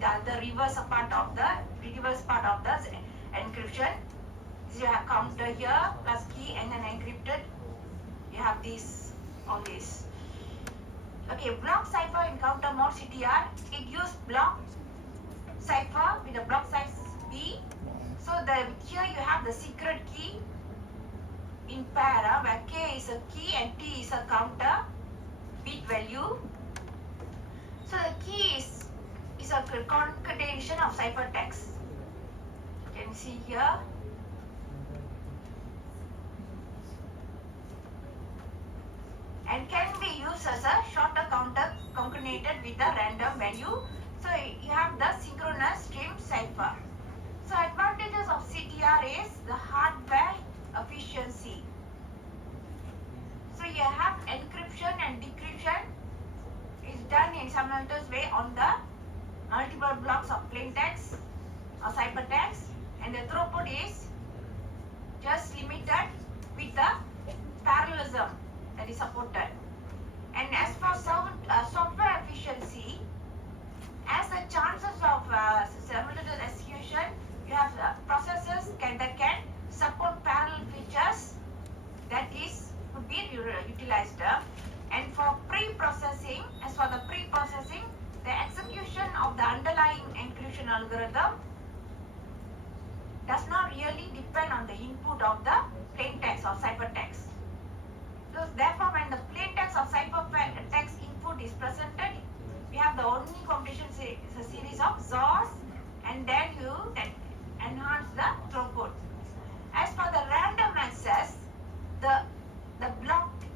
the reverse part of the encryption. So you have counter here plus key and then encrypted. You have this, all this. Okay, block cipher in counter mode CTR. It uses block cipher with a block size B. So here you have the secret key in pair, where K is a key and T is a counter bit value. So the key is a concatenation of ciphertext. You can see here. And can be used as a shorter counter concatenated with a random value. So you have the synchronous stream cipher. So advantages of CTR is the hardware efficiency. So you have encryption and decryption is done in simultaneous way on the multiple blocks of plain text or ciphertext, and the throughput is just limited with the parallelism that is supported. And as for software efficiency, as the chances of simultaneous execution, you have processors that can support parallel features that could be utilized. And for pre-processing, as for the pre-processing, the execution of the underlying encryption algorithm does not really depend on the input of the plain text or ciphertext. So therefore, when the plain text or ciphertext input is presented, we have the only computation is a series of ZORs, and then you enhance the throughput. As for the random access,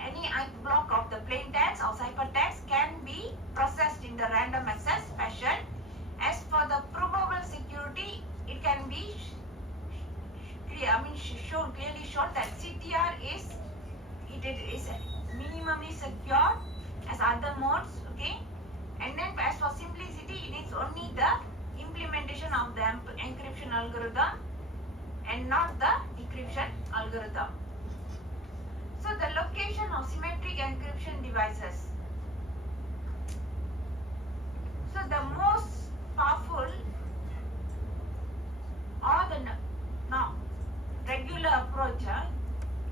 any block of the plain text or ciphertext can be processed in the random access fashion. As for the probable security, it can be clearly shown that CTR is minimally secure as other modes. Okay, and then as for simplicity, it needs only the implementation of the encryption algorithm and not the decryption algorithm. So the location of symmetric encryption devices. So the most powerful or the regular approach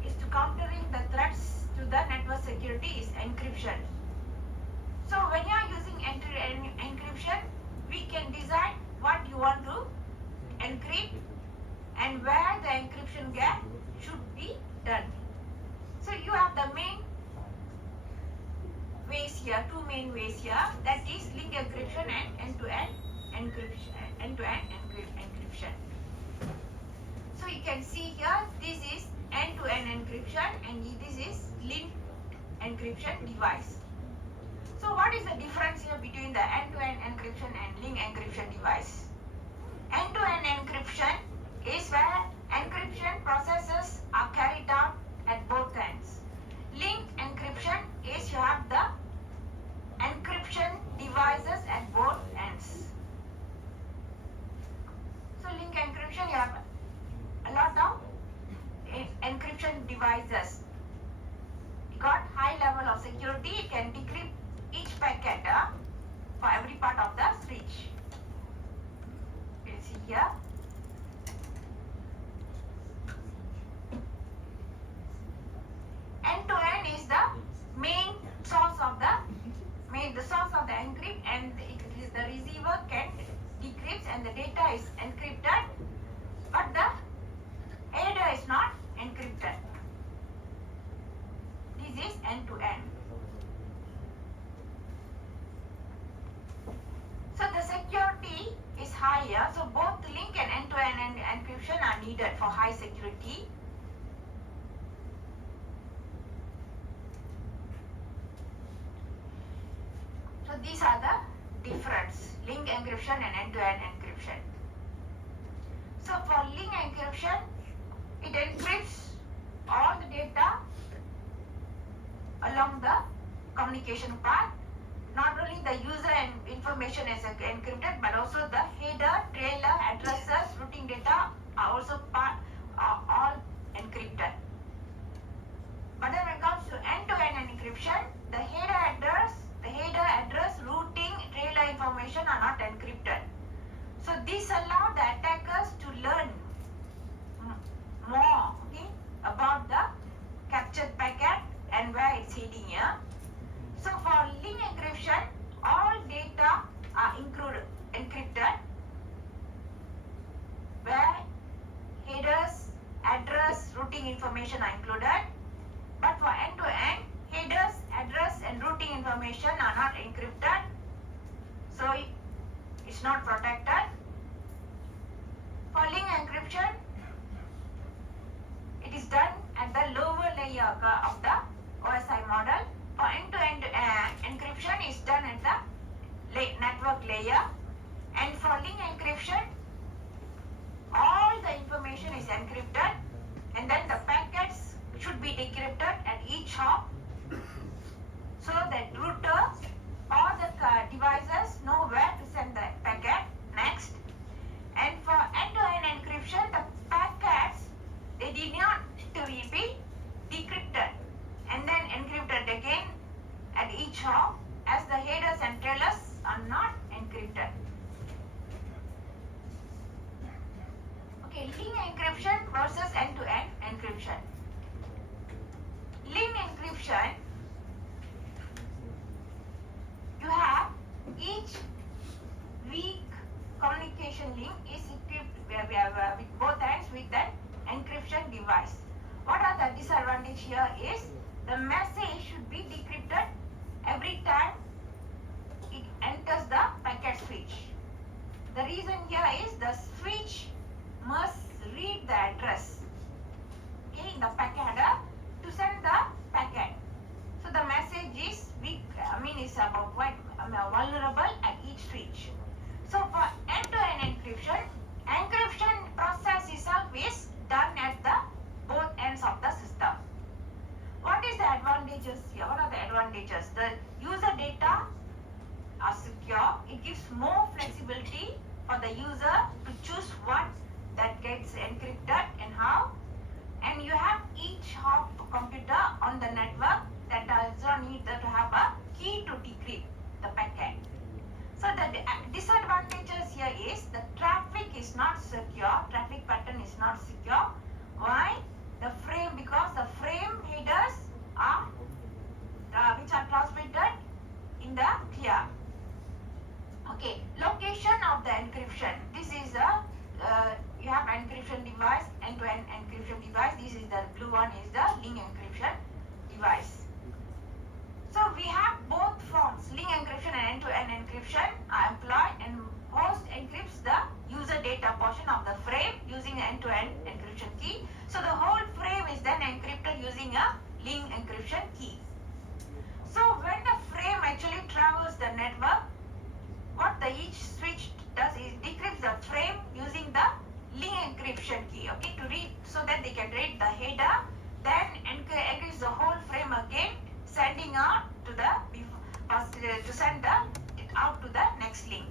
is to countering the threats to the network security is encryption. So when you are using encryption, we can decide what you want to encrypt and where the encryption gap should be done. So you have the main ways here, two main ways here, that is link encryption and end-to-end encryption. So you can see here, this is end-to-end encryption and this is link encryption device. So what is the difference here between the end-to-end encryption and link encryption device? End-to-end encryption is where encryption processes are carried out at both ends. Link encryption is you have the encryption devices at both ends. So link encryption, you have a lot of encryption devices. You got high level of security. It can decrypt each packet for every part of the switch. You can see here. End-to-end is the main source of the encrypt, and the receiver can decrypt and the data is encrypted, but the header is not encrypted. This is end-to-end. So the security is higher, so both link and end-to-end encryption are needed for high security. So these are the difference, link encryption and end-to-end encryption. So for link encryption, it encrypts all the data along the communication path. Not only the user information is encrypted, but also the header, trailer, addresses, routing data are also all encrypted. But then when it comes to end-to-end encryption, the header address, routing, trailer information are not encrypted. So this allows the attackers to learn more, okay, about the captured packet and where it's heading here. So for link encryption, all data are encrypted, where headers, address, routing information are included. But for end-to-end, headers, address and routing information are not encrypted. So it's not protected. For link encryption, it is done at the lower layer of the OSI model. For end-to-end encryption is done at the network layer. And for link encryption, all the information is encrypted, and then the packets should be decrypted at each hop, so that router or the devices know where to send the packet next. And for end-to-end encryption, the packets, they did not to be decrypted and then encrypted again at each hop, as the headers and trailers are not encrypted. Okay, link encryption versus end-to-end encryption. Link encryption, you have each weak communication link is equipped with both ends with an encryption device. What are the disadvantages here is the message should be decrypted every time it enters the packet switch. The reason here is the switch must read the address, okay, in the packet header to send the packet. So the message is weak, is about quite vulnerable at each switch. So for end-to-end encryption process itself is done at the both ends of the system. What is the advantages here? What are the advantages? The user data are secure. It gives more flexibility for the user to choose what that gets encrypted and how. And you have each hop computer on the network that also need to have a key to decrypt the packet. So the disadvantages here is the traffic is not secure, traffic pattern is not secure. Why? The frame, because the frame headers are which are transmitted in the clear. Okay, location of the encryption. This is a you have encryption device, end-to-end encryption device. This is the blue one is the link encryption device. So we have both forms, link encryption and end-to-end encryption are employed, and host encrypts the user data portion of the frame using end-to-end encryption key. So the whole frame is then encrypted using a link encryption key. So when the frame actually travels the network, what the each switch does is decrypts the frame using the link encryption key, okay, to read, so that they can read the header, then encrypts the whole frame again, sending out to the to send it out to the next link.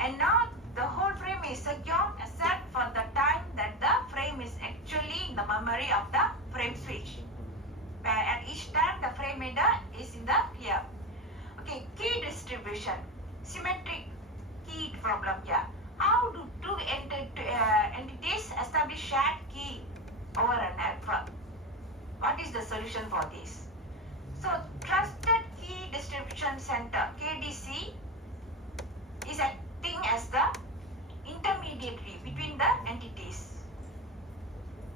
And now the whole frame is secure except for the time that the frame is actually in the memory of the frame switch. At each time the frame header is in the clear. Okay, key distribution, symmetric key problem here. How do two entities establish shared key over a network? What is the solution for this? So Trusted Key Distribution Center, KDC, is acting as the intermediary between the entities.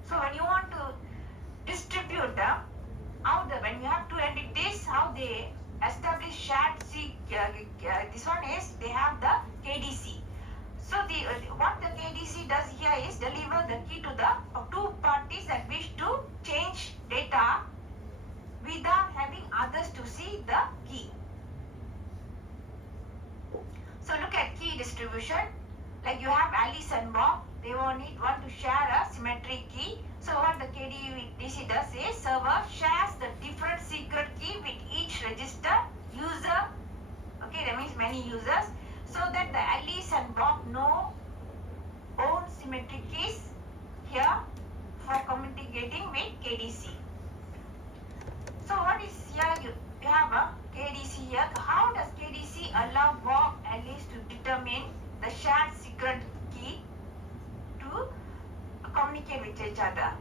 So when you want to distribute them, when you have two entities, how they establish shared key, this one is they have the KDC. So what the KDC does here is deliver the key to the two parties that wish to change data without having others to see the key. So look at key distribution. Like you have Alice and Bob, they want to share a symmetric key. So what the KDC does is server shares the different secret key with each register user. Okay, that means many users, so that the Alice and Bob know own symmetric keys here for communicating with KDC. So what is here? You have a KDC here. How does KDC allow Bob and Alice to determine the shared secret communicate with each other.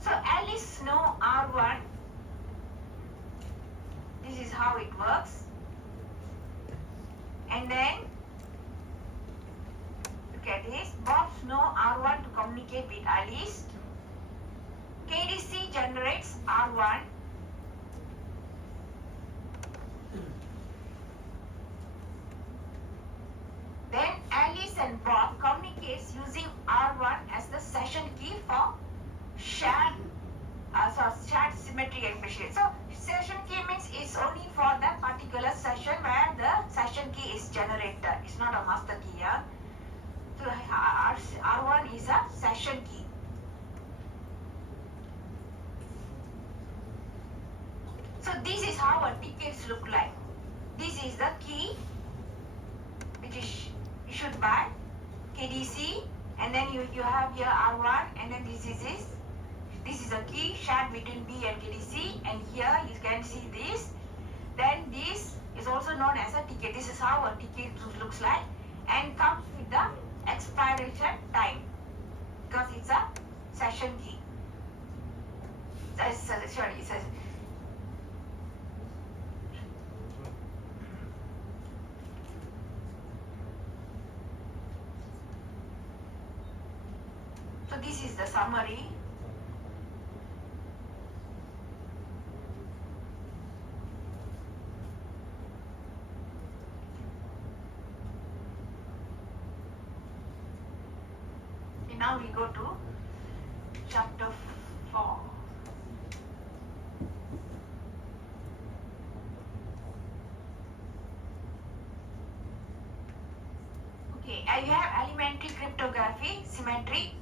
So Alice know R1. This is how it works. And then look at this. Bob know R1 to communicate with Alice. KDC generates R1. Then Alice and Bob communicates using R1 as the session key for shared symmetry encryption. So session key means it's only for that particular session where the session key is generated. It's not a master key. Yeah? So R1 is a session key. So this is how a tickets look like. This is the key which is issued by KDC, and then you have here R1, and then this is a key shared between B and KDC, and here you can see this. Then this is also known as a ticket. This is how a ticket looks like and comes with the expiration time because it's a session key. Sorry, it says. So this is the summary. Okay, now we go to chapter 4. Okay, you have elementary cryptography, symmetry.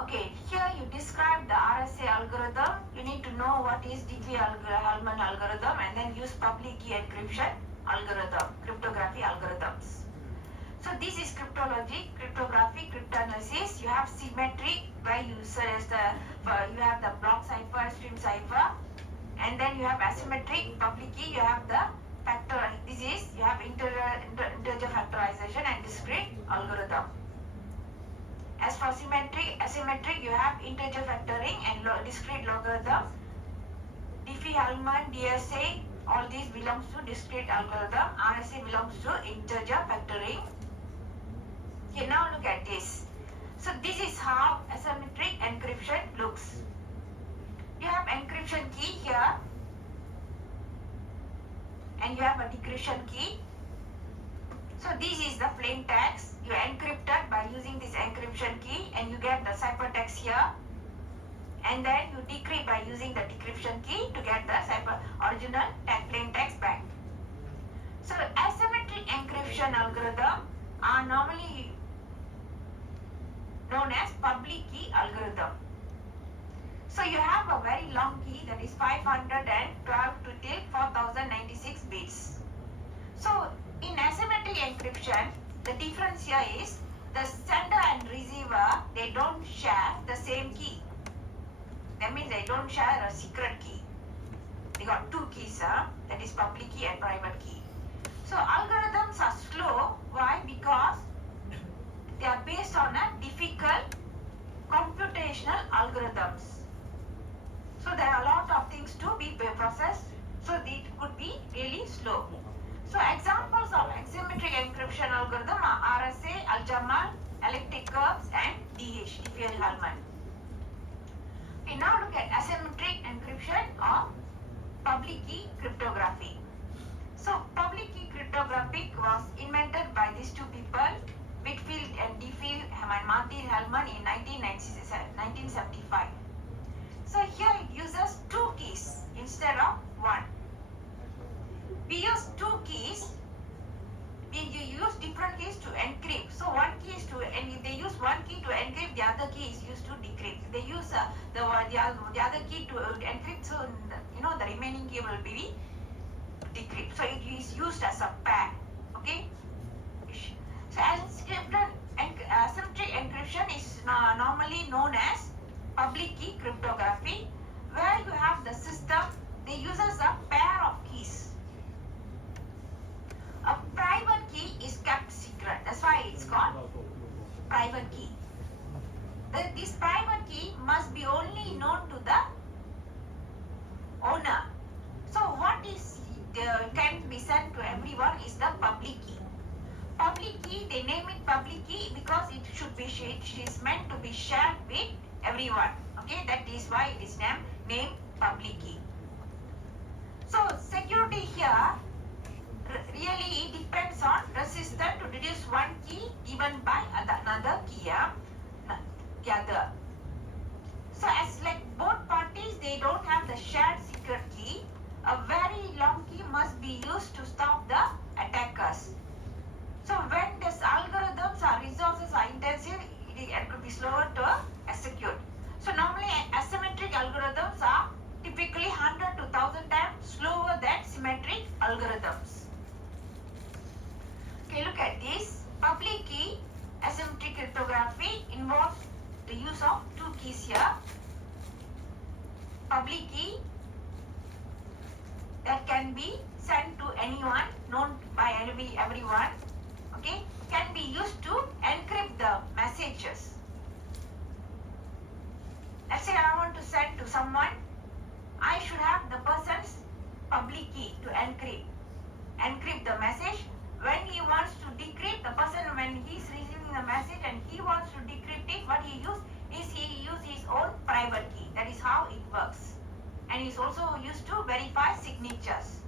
Okay, here you describe the RSA algorithm. You need to know what is Diffie-Hellman algorithm, and then use public key encryption algorithm, cryptography algorithms. So this is cryptology, cryptography, cryptanalysis. You have symmetry where you have the block cipher, stream cipher, and then you have asymmetric, public key. You have the factor. You have integer factorization and discrete algorithm. As for asymmetric, you have integer factoring and discrete logarithm. Diffie-Hellman, DSA, all these belongs to discrete algorithm. RSA belongs to integer factoring. Okay, now look at this. So this is how asymmetric encryption looks. You have encryption key here, and you have a decryption key. So this is the plain text. You encrypt it by using this encryption key, and you get the ciphertext here. And then you decrypt by using the decryption key to get the original plain text back. So asymmetric encryption algorithm are normally known as public key algorithm. So you have a very long key that is 512 to till 4096 bits. So in asymmetric encryption, the difference here is the sender and receiver, they don't share the same key. That means they don't share a secret key. They got two keys, that is public key and private key. So algorithms are slow. Why? Because they are based on a difficult computational algorithms. So there are a lot of things to be processed, so it could be really slow. So examples of asymmetric encryption algorithm are RSA, Al-Jamal, elliptic curves, and Diffie-Hellman. Okay, now look at asymmetric encryption or public key cryptography. So public key cryptography was invented by these two people, Whitfield and Diffie-Hellman in 1975. So here it uses two keys instead of one. We use two keys. We use different keys to encrypt. So one key is they use one key to encrypt, the other key is used to decrypt. They use the other key to encrypt, so the remaining key will be decrypt. So it is used as a pair. Okay. So asymmetric encryption is normally known as public key cryptography, where you have the system, they uses a pair of keys. A private key is kept secret. That's why it's called private key. one is the public key. Public key, they name it public key because it is meant to be shared with everyone. Okay, that is why it is named public key. So security here really depends on resistor to reduce one key given by another key gather. So as like both parties, they don't have the shared secret key, a very long key must be used to stop the attackers. So when these algorithms or resources are intensive, it could be slower to execute. So normally asymmetric algorithms are typically 100 to 1000 times slower than symmetric algorithms. Okay, look at this. Public key asymmetric cryptography involves the use of two keys here. Public key that can be sent to anyone, known by everyone, okay, can be used to encrypt the messages. Let's say I want to send to someone, I should have the person's public key to encrypt the message. When he wants to decrypt, the person, when he is receiving the message and he wants to decrypt it, what he use his own private key. That is how it works. And is also used to verify signatures.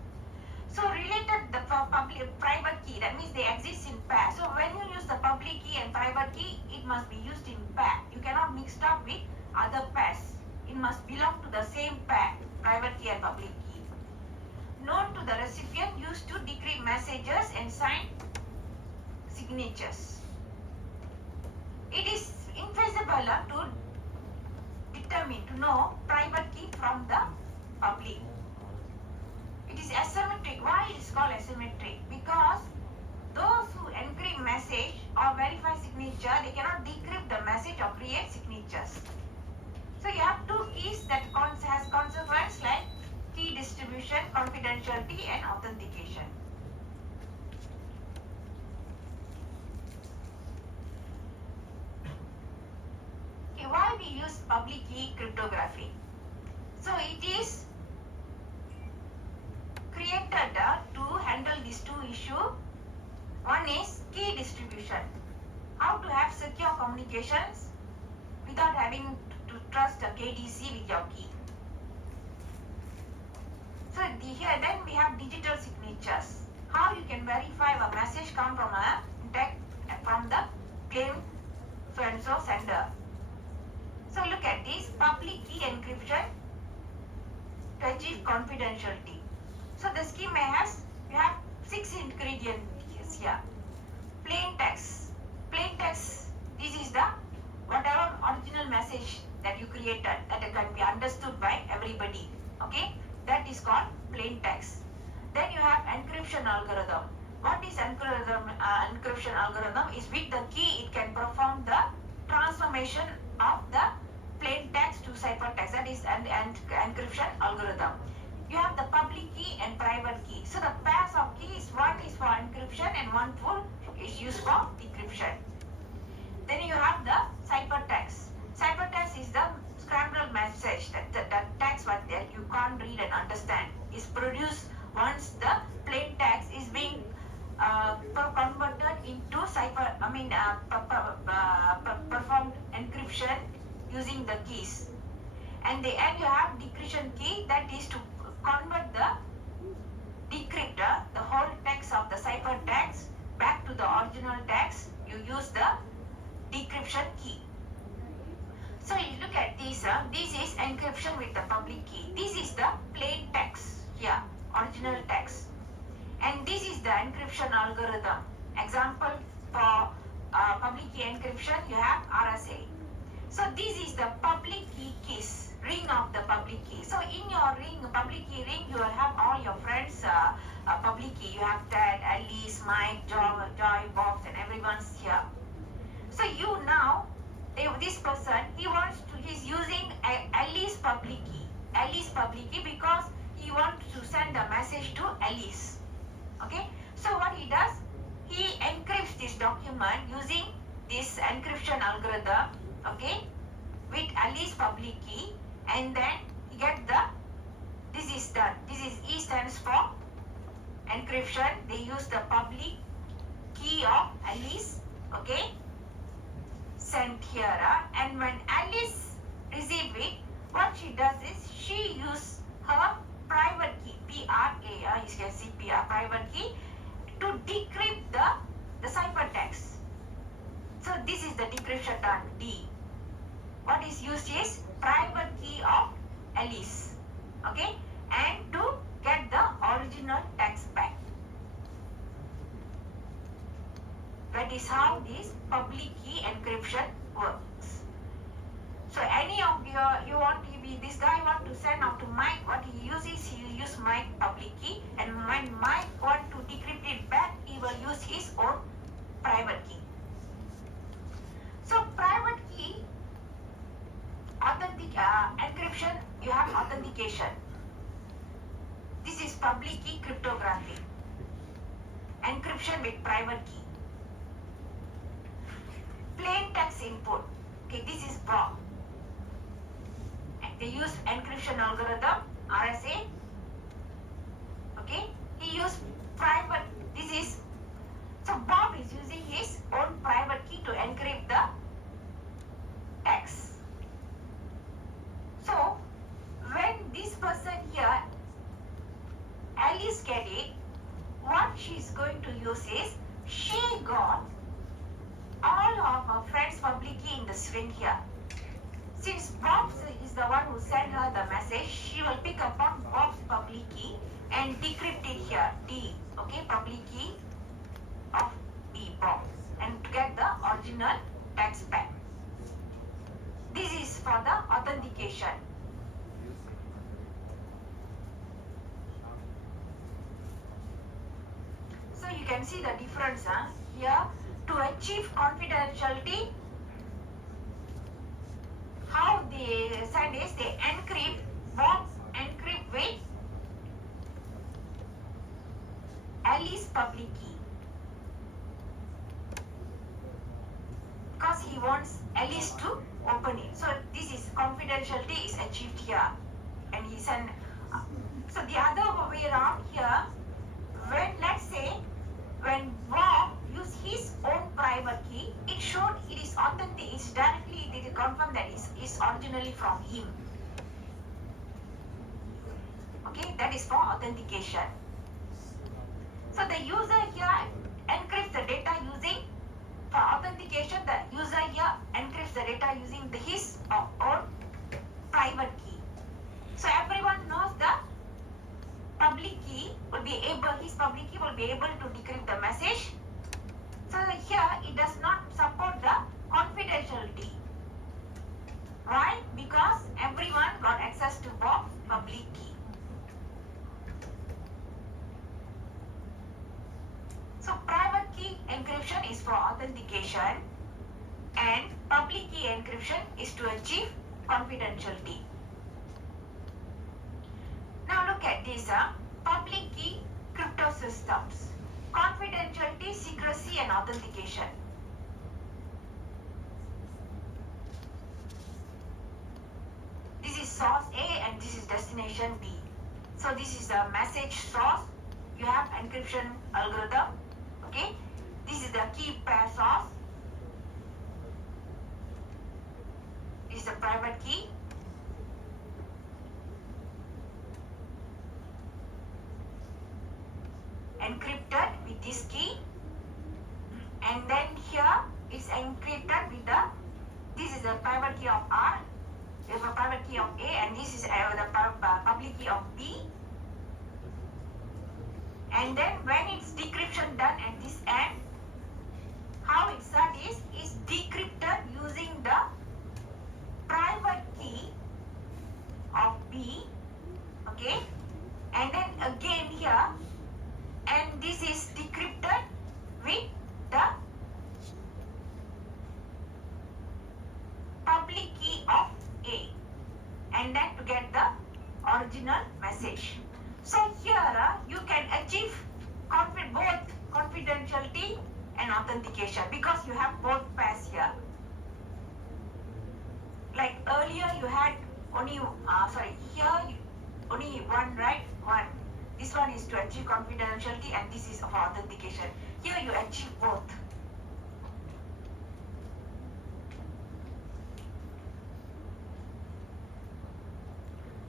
So related the private key, that means they exist in pair. So when you use the public key and private key, it must be used in pair. You cannot mix it up with other pairs. It must belong to the same pair, private key and public key. Known to the recipient, used to decrypt messages and sign signatures. It is infeasible to determine, to know private key from the public. It is asymmetric. Why it is called asymmetric? Because those who encrypt message or verify signature, they cannot decrypt the message or create signatures. So you have two keys that has consequence like key distribution, confidentiality and authentication. Okay, why we use public key cryptography? So it is created to handle these two issues. One is key distribution. How to have secure communications without having to trust a KDC with your key. So here then we have digital signatures. How you can verify a message come from the claimed so-and-so sender. So look at this, public key encryption to achieve confidentiality. So the scheme has, you have 6 ingredients here. Plain text. Plain text, this is the whatever original message that you created that can be understood by everybody. Okay, that is called plain text. Then you have encryption algorithm. What is encryption algorithm? Is with the key it can perform the transformation of the plain text to ciphertext. That is an encryption algorithm. You have the public key and private key. So the pairs of keys, one is for encryption and one is used for decryption. Then you have the ciphertext. Ciphertext is the scrambled message, that text what you can't read and understand is produced once the plain text is being converted into performed encryption using the keys. And you have decryption key, that is to convert the decryptor, the whole text of the ciphertext back to the original text. You use the decryption key. So you look at this, this is encryption with the public key. This is the plain text here, original text. And this is the encryption algorithm. Example for public key encryption, you have RSA. So this is the public key keys, ring of the public key. So in your ring, public key ring, you will have all your friends public key. You have Ted, Alice, Mike, Joy, Box, and everyone's here. So you now, this person, he's using Alice public key because he wants to send a message to Alice. Okay, so what he does, he encrypts this document using this encryption algorithm, okay, with Alice public key, and then he get this is done. This is E stands for encryption, they use the public key of Alice, okay, sent here. And when Alice receives it, what she does is she uses her private key, PRA, you can see PR, private key, to decrypt the ciphertext. So this is the decryption done, D. What is used is private key of Alice, okay, and to get the original text back. That is how this public key encryption works. So any of you want to be, this guy want to send out to Mike, what he uses, he will use Mike public key, and when Mike want to decrypt it back, he will use his own private key. So private key encryption, you have authentication. This is public key cryptography. Encryption with private key. Plain text input. Okay, this is Bob. They use encryption algorithm, RSA. Okay, he used private. This is, so Bob is using his own private key to encrypt the text. So when this person here, Alice get it, what she's going to use is, she got all of her friends' public key in the string here. Since Bob is the one who sent her the message, she will pick upon Bob's public key and decrypt it here, D, okay, public key of D, Bob, and to get the original text back. This is for the authentication. So you can see the difference here. To achieve confidentiality, how they send is they encrypt, Bob encrypt with Alice public key, because he wants Alice to open it. So this is confidentiality is achieved here, and he send. So the other way around here, when let's say when Bob use his own private key, it showed it is authentic. It's directly they confirm that it's originally from him. Okay, that is for authentication. So the user here encrypts the data using, for authentication, the user here encrypts the data using his own private key. So everyone knows the public key will be able, his public key will be able to decrypt the message. So here it does not support the confidentiality. Why? Because everyone got access to Bob's public key. So private key encryption is for authentication and public key encryption is to achieve confidentiality. Now look at this, public key crypto systems. Confidentiality, secrecy and authentication. This is source A and this is destination B. So this is the message source. You have encryption algorithm. Okay. This is the key pair source. This is the private key. Encrypted with this key, and then here it's encrypted with the, this is the private key of R, there's a private key of A, and this is the public key of B. And then when it's decryption done at this end, how it's done is decrypted using the private key of B, okay, and then again here, and this is decrypted with the public key of A, and then to get the original message. So here you can achieve both confidentiality and authentication because you have both pairs here. Like earlier you had only, here only one, right? One. This one is to achieve confidentiality and this is for authentication. Here you achieve both.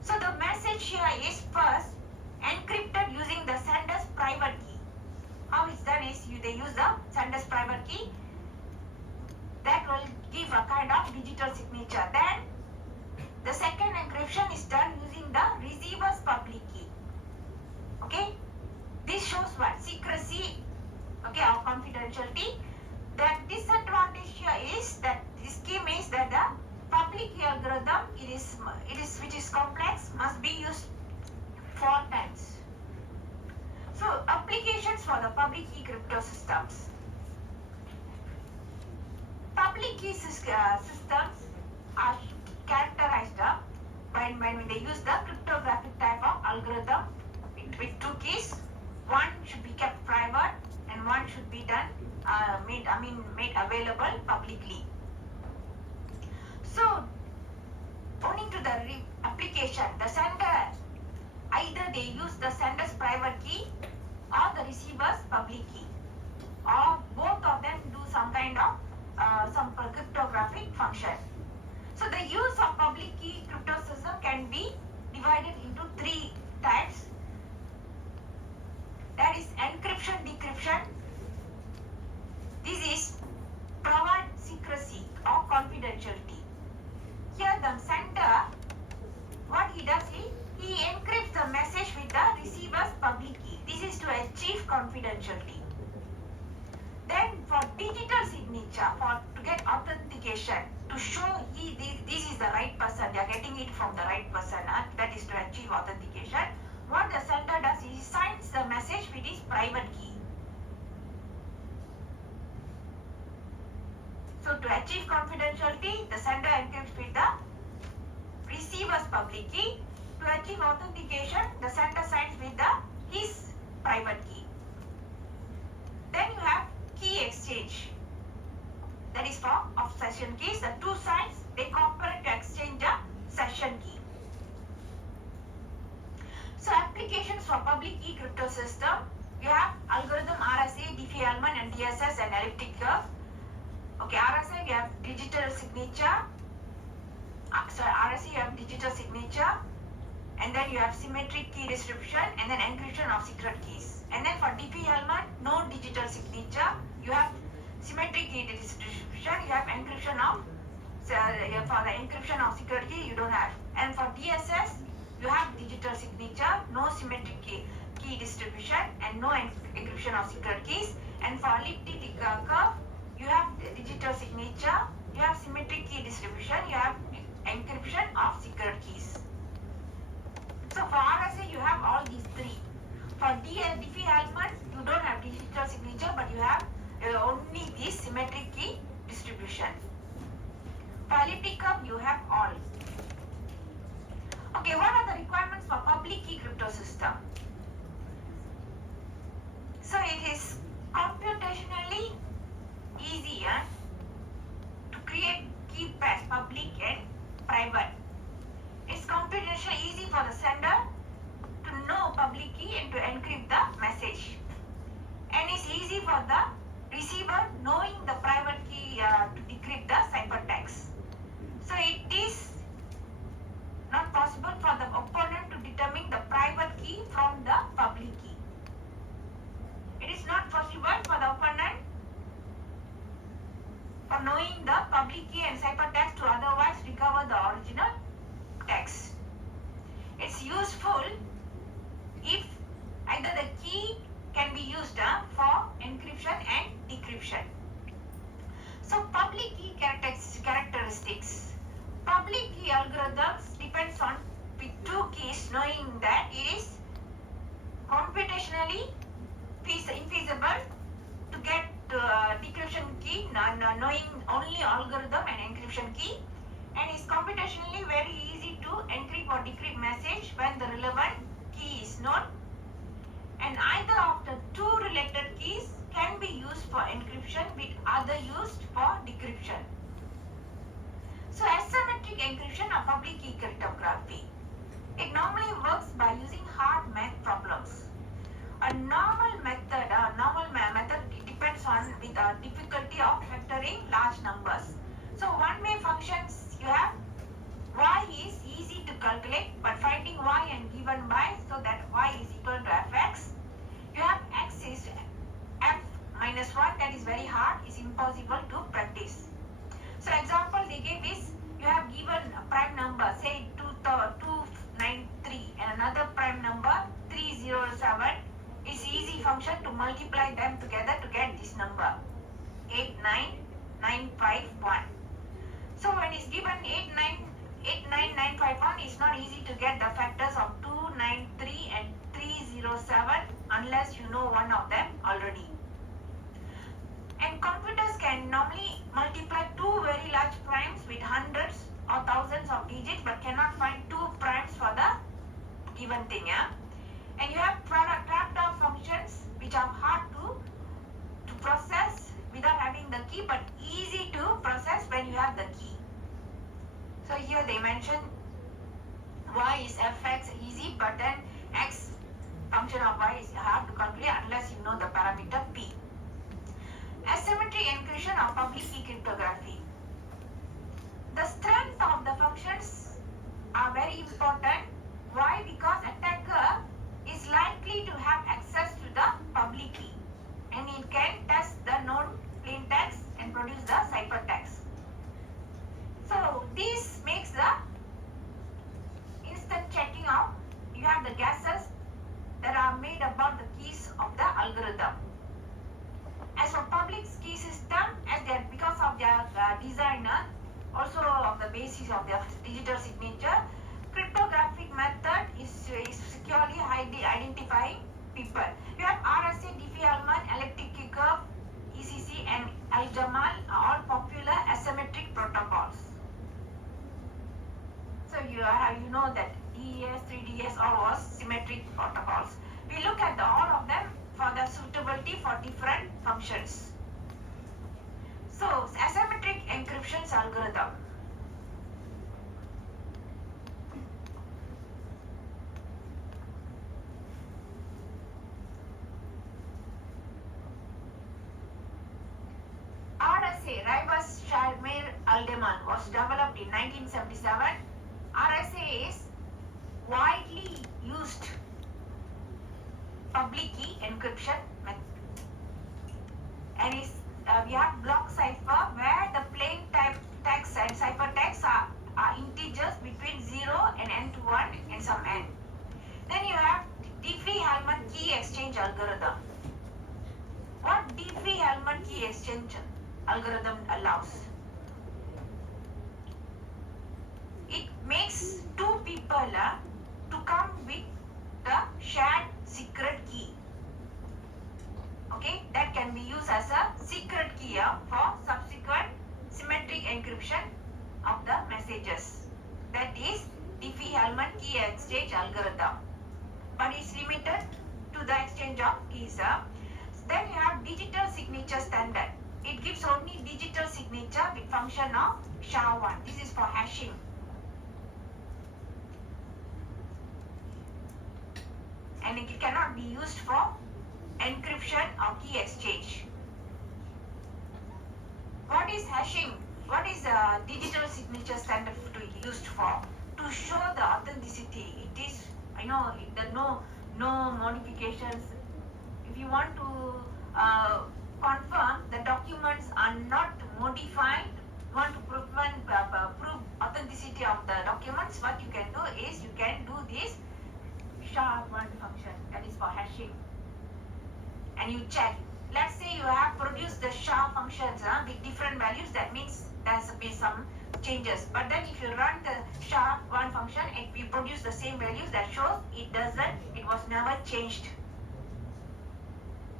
So the message here is first encrypted using the sender's private key. How it's done is they use the sender's private key. That will give a kind of digital signature. Then the second encryption is done using the receiver's public key. Okay, this shows what? Secrecy, okay, or confidentiality. The disadvantage here is that this key means that the public key algorithm which is complex must be used 4 times. So applications for the public key crypto systems. Public key systems are characterized when they use the cryptographic type of algorithm with 2 keys. One should be kept private and one should be done made available publicly. So owing to the application, the sender either they use the sender's private key or the receiver's public key, or both of them do some kind of some cryptographic function. So the use of public key crypto system can be divided into 3 types. That is encryption, decryption. This is provide secrecy or confidentiality. Here the sender, what he does is he encrypts the message with the receiver's public key. This is to achieve confidentiality. Then for digital signature, to get authentication, to show this is the right person, they are getting it from the right person, that is to achieve authentication. What the sender does is he signs the message with his private key. So to achieve confidentiality, the sender encrypts with the receiver's public key. To achieve authentication, the sender signs with his private key. Then you have key exchange. That is for of session keys. The 2 sides they cooperate to exchange a session key. So applications for public key crypto system, you have algorithm RSA, Diffie-Hellman and DSS and elliptic curve. Okay, RSA you have digital signature. RSA you have digital signature, and then you have symmetric key distribution and then encryption of secret keys. And then for Diffie-Hellman, no digital signature. You have symmetric key distribution. You have encryption of for the encryption of secret key you don't have. And for DSS, you have digital signature, no symmetric key distribution, and no encryption of secret keys. And for elliptic curve, you have digital signature, you have symmetric key distribution, you have encryption of secret keys. So for RSA, you have all these 3. For Diffie-Hellman, you don't have digital signature, but you have only this symmetric key distribution. For elliptic curve, you have all. Okay, what are the requirements for public key crypto system? So it is computationally easier to create key pairs, public and private. It's computationally easy for the sender to know public key and to encrypt the message. And it's easy for the receiver knowing the private key to decrypt the ciphertext. So it is not possible for the opponent to determine the private key from the public key. It is not possible for the opponent for knowing the public key and ciphertext to otherwise recover the original text. It's useful if either the key can be used for encryption and decryption. So public key characteristics. Public key algorithms depends on with 2 keys, knowing that it is computationally infeasible to get decryption key, knowing only algorithm and encryption key, and is computationally very easy to encrypt or decrypt message when the relevant key is known, and either of the 2 related keys can be used for encryption with other used for decryption. So asymmetric encryption of public key cryptography. It normally works by using hard math problems. A normal method depends on with the difficulty of factoring large numbers. So one-way functions you have y is easy to calculate, but finding y and given by so that y is equal to fx. You have x is f minus 1, that is very hard, is impossible to practice. So example they gave is you have given a prime number say 293 and another prime number 307. It's easy function to multiply them together to get this number 89951. So when it's given 89951, it's not easy to get the factors of 293 and 307 unless you know one of them already. And computers can normally multiply two very large primes with hundreds or thousands of digits but cannot find two primes for the given thing. Yeah? And you have trapdoor functions which are hard to process without having the key but easy to process when you have the key. So here they mention y is fx easy, but then x function of y is hard to calculate unless you know the parameter p. Asymmetric encryption of public key cryptography. The strength of the functions are very important. Why? Because attacker is likely to have access to the public key and it can test the known plain text and produce the ciphertext. So this makes the instant checking out. You have the guesses that are made about the keys of the algorithm. As for public key system, as they are because of their designer, also of the basis of their digital signature, cryptographic method is securely identifying people. You have RSA, Diffie-Hellman, elliptic key curve, ECC and Al-Jamal are all popular asymmetric protocols. So you know that DES, 3DS all was symmetric protocols. We look at all of them for the suitability for different functions. So asymmetric encryption algorithm. RSA, Ribas Shamir Aldeman, was developed in 1977. RSA is widely used public key encryption method. And we have block cipher where the plain text and ciphertext are integers between 0 and n to 1 and some n. Then you have Diffie-Hellman key exchange algorithm. What Diffie-Hellman key exchange algorithm allows? It makes two people to come with the shared secret key. Okay, that can be used as a secret key for subsequent symmetric encryption of the messages. That is Diffie-Hellman key exchange algorithm. But it's limited to the exchange of keys. Then you have digital signature standard. It gives only digital signature with function of SHA-1. This is for hashing. And it cannot be used for encryption or key exchange. What is hashing? What is digital signature standard used for? To show the authenticity. It is, there are no modifications. If you want to confirm the documents are not modified, you want to prove authenticity of the documents, what you can do is you can do this SHA-1 function, that is for hashing. And you check. Let's say you have produced the SHA functions with different values, that means there's been some changes. But then if you run the SHA-1 function and we produce the same values, that shows it was never changed.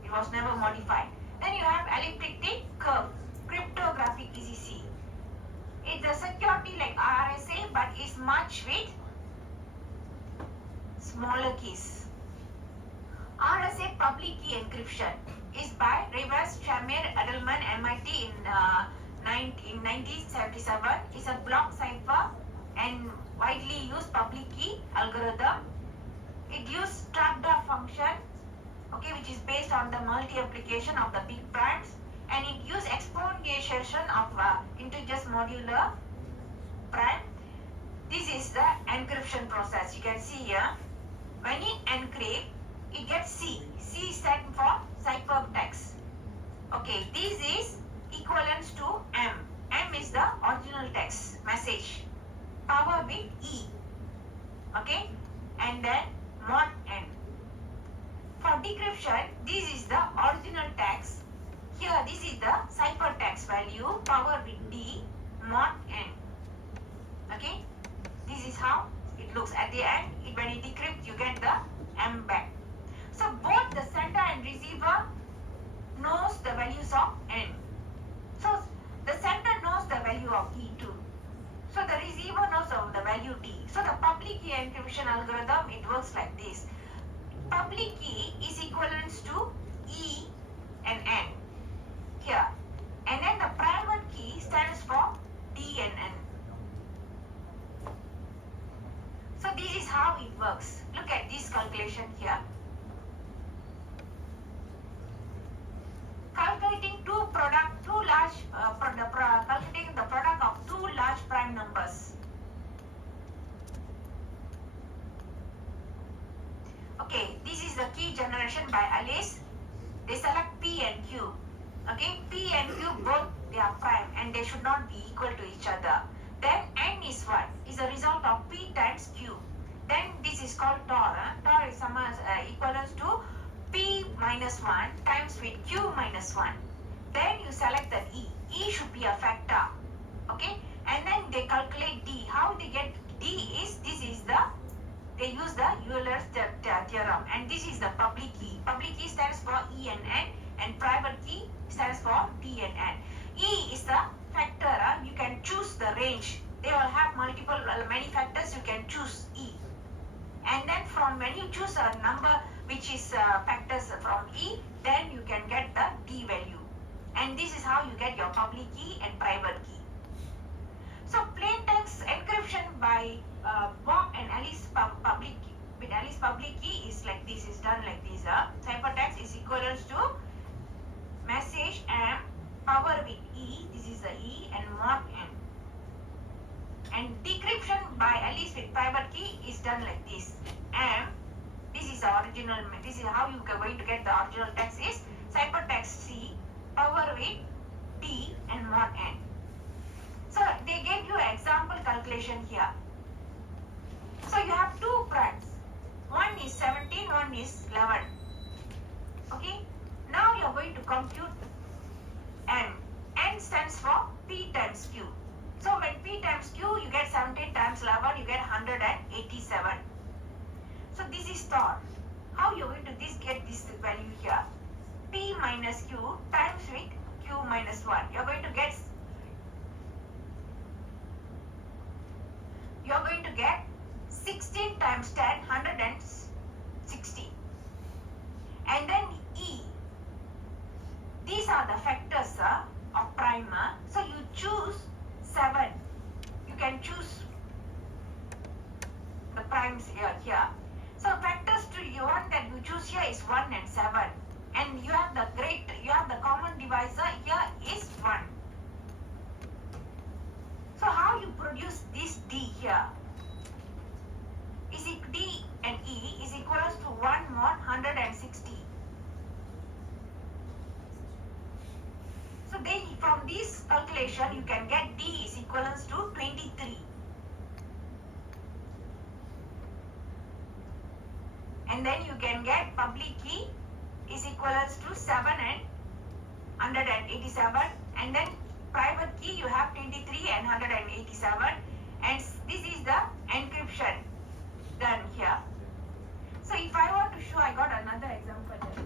It was never modified. Then you have elliptic curve, cryptographic ECC. It's a security like RSA, but it's much with smaller keys. RSA public key encryption is by Ribas Shamir Edelman, MIT in 1977. It's a block cipher and widely used public key algorithm. It uses trapdoor function, okay, which is based on the multi-application of the big primes, and it uses exponentiation of integers modular prime. This is the encryption process. You can see here, when it encrypt, it gets C. C stands for ciphertext. Okay, this is equivalent to M. M is the original text message. Power bit E. Okay, and then mod N. For decryption, this is the original text. Here, this is the ciphertext value. Power bit D, mod N. Okay, this is how it looks at the end. When it decrypts, you get the M back. So both the sender and receiver knows the values of N. So the sender knows the value of E too. So the receiver knows of the value D. So the public key encryption algorithm, it works like this. Public key is equivalent to E and N here. And then the private key stands for D and N. So this is how it works. Look at this calculation here. Calculating calculating the product of two large prime numbers. Okay, this is the key generation by Alice. They select P and Q. Okay, P and Q both they are prime and they should not be equal to each other. Then N is what? Is a result of P times Q. Then this is called TOR. TOR is equivalent to P minus 1 times with Q minus 1. Then you select the E. E should be a factor. Okay, and then they calculate D. How they get D is, they use the Euler's theorem, and this is the public key. Public key stands for E and N, and private key stands for D and N. E is the factor. You can choose the range. They will have many factors. You can choose E, and then from when you choose a number which is factors from E, then you can get the D value, and this is how you get your public key and private key. So plain text encryption by Bob and Alice public key. With Alice public key is like this, is done like this. Ciphertext is equivalent to message M, power with E, this is the E, and mod N. And decryption by Alice with private key is done like this. M, this is the original, this is how you are going to get the original text is ciphertext C, power with D, and mod N. So they gave you an example calculation here. So you have two primes. One is 17, one is 11. Okay. Now you are going to compute N. N stands for P times Q. So when P times Q, you get 17 times 11, you get 187. So this is TOR. How you are going to get this value here? P minus Q times with Q minus 1. You are going to get 16 times 10, 160. And then E. These are the factors of prime. So you choose 7. You can choose the primes here. So factors to you want that you choose here is 1 and 7. And you have the common divisor here is 1. So how you produce this D here? D and E is equal to 1 mod 160. So then from this calculation you can get D is equal to 23. And then you can get public key is equal to 7 and 187. And then private key you have 23 and 187. And this is the encryption done here. So if I want to show, I got another example here.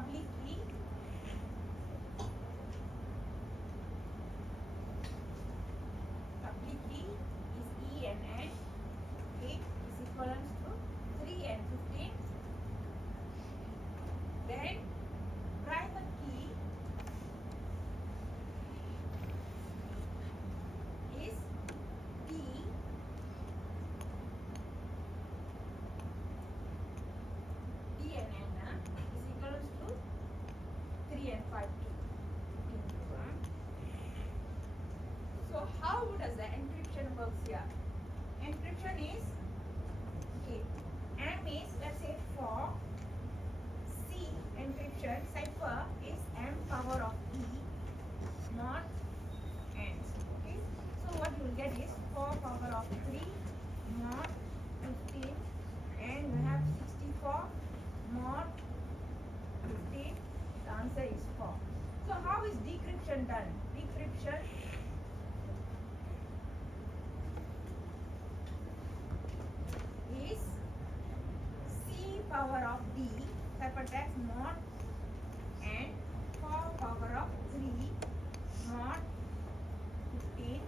public key. Public key is E and N. Okay, is equivalent to 3 and 15. Then private key is P and N is equals to 3 and 5 into 1. So how does the encryption works here? Encryption is, okay, M is, let's say for C encryption cipher is M power of E not N. Okay, so what you will get is 4 power of 3 mod 15 and you have 64 mod 15. The answer is 4. So how is decryption done? Decryption is C power of D ciphertext mod and 4 power of 3 mod 15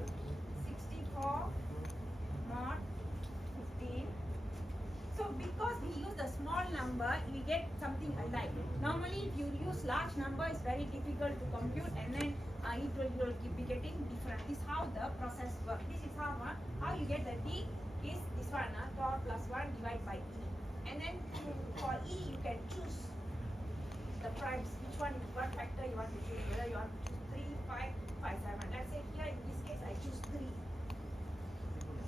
64 mod 15. So because we use the small number, we get something alike. Normally if you use large number, it's very difficult to compute and then it will keep be getting different. This is how the process works. This is how you get the D is this one, tau plus 1 divided by E. And then for E, you can choose the primes, which one, what factor you want to choose, whether you want to choose 3, 5, 5, 7. Let's say here in this case, I choose 3.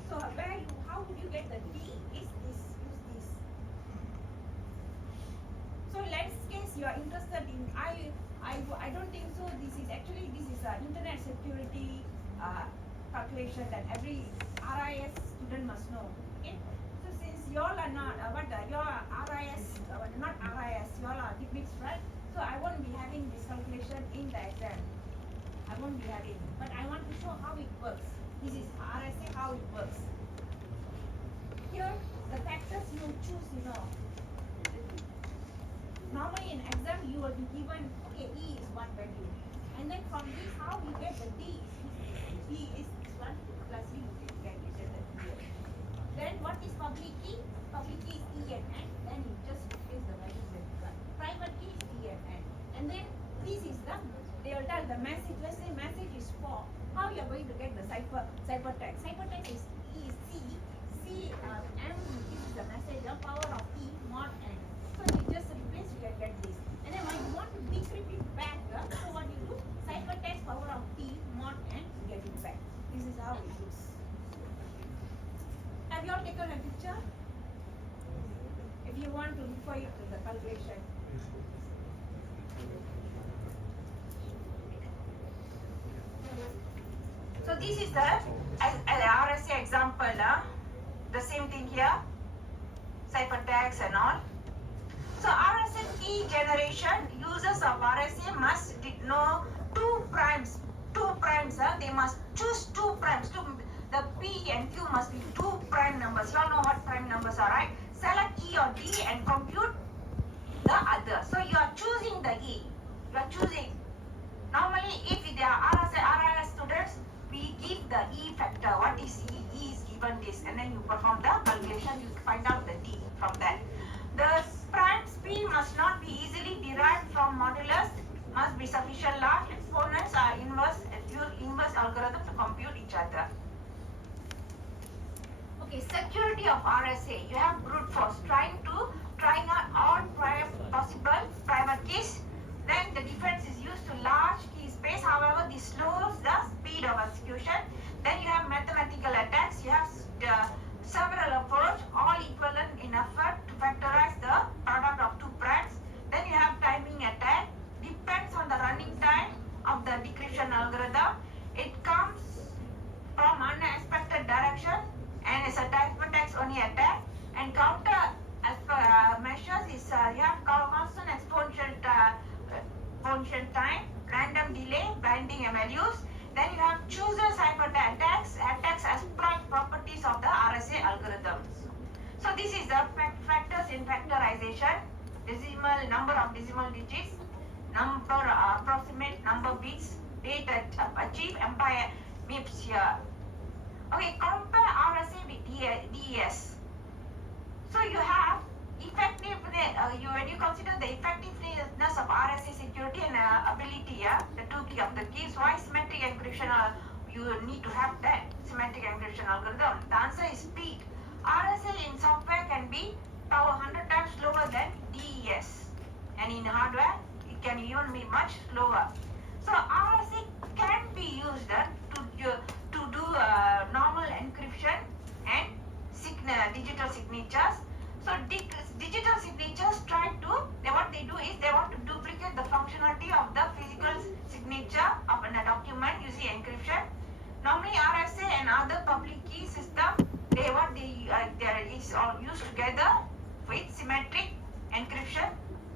So how would you get the D is this, use this. So let's case you are interested in, I don't think so, this is internet security calculation that every RIS student must know. Okay? So since you all are not, your RIS, not RIS, you all are techniques, right? So I won't be having this calculation in the exam. I won't be having, but I want to show how it works. This is RSA, how it works. Here, the factors you choose, normally in exam you will be given, okay, E is one value. And then from this, how we get the D is this one plus B, you can get the D. Then what is public key? Public key is E and N. Then you just replace the values with one. Private key is E and N. And then this is they will tell the message. Let's say message is 4. How you are going to get the ciphertext? Ciphertext is E is C M. This is the message. The power of E mod N. So you just replace. You can get this. And then when you want to decrypt it back, so what you do? Ciphertext power of T mod N. You get it back. This is how it looks. Have you all taken a picture? If you want to refer it to the calculation. So this is the RSA example. The same thing here. Ciphertext and all. So RSA key generation, users of RSA must know two primes. They must choose 2 primes. The P and Q must be 2 prime numbers. You all know what prime numbers are, right? Select E or D and compute the other. So you are choosing the E. You are choosing. Normally, if they are RIS students, we give the E factor. What is E? E is given this, and then you perform the calculation. You find out the D from that. The primes P must not be easily derived from modulus. Must be sufficient large. Exponents are inverse algorithm to compute each other. Okay, security of RSA. You have brute force trying out all possible private keys. Then the defense is used to large key space. However, this slows the speed of execution. Then you have mathematical attacks. You have several approach, all equivalent in effort to factorize the product of 2 primes. Then you have timing attack. Depends on the running time of the decryption algorithm. It comes from unexpected direction and is a ciphertext only attack. And counter measures is you have constant exponential time, random delay, binding values. Then you have chooser ciphertext attacks exploit properties of the RSA algorithms. So this is the factors in factorization. decimal number of decimal digits, number approximate number bits, date achieved, empire MIPS here. Okay, compare RSA with DES. So you have effectiveness, when you consider the effectiveness of RSA security and ability, the two key of the keys, why symmetric encryption, you need to have that symmetric encryption algorithm. The answer is speed. RSA in software can be power 100 times slower than DES, and in hardware it can even be much slower. So RSA can be used to do normal encryption and digital signatures. So digital signatures what they do is they want to duplicate the functionality of the physical signature of a document using encryption. Normally RSA and other public key system, they is all used together with symmetric encryption,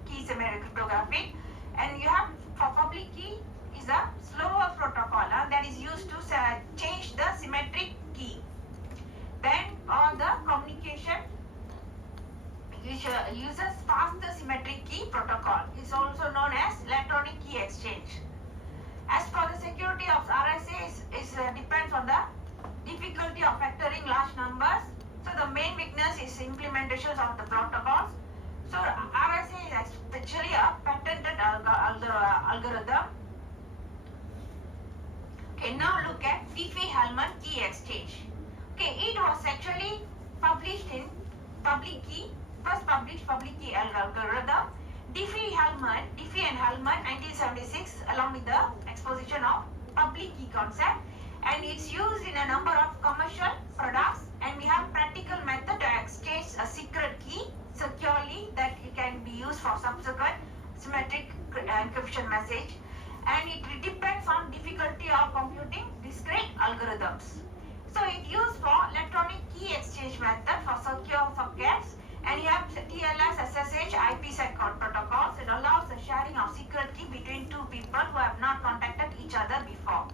key symmetric cryptography, and you have for public key is a slower protocol that is used to change the symmetric key. Then all the communication uses faster symmetric key protocol. It's also known as electronic key exchange. As for the security of RSA is depends on the difficulty of factoring large numbers. So the main weakness is implementations of the protocols. So RSA is actually a patented algorithm. Okay, now look at Diffie-Hellman key exchange. Okay, it was actually published in public key, first published public key algorithm. Diffie and Hellman 1976 along with the exposition of public key concept, and it's used in a number of commercial products, and we have practical method to exchange a secret key securely that it can be used for subsequent symmetric encryption message, and it depends on difficulty of computing discrete algorithms. So it used for electronic key exchange method for secure sockets, and you have TLS, SSH, IPsec protocols. It allows the sharing of secret key between two people who have not contacted each other before.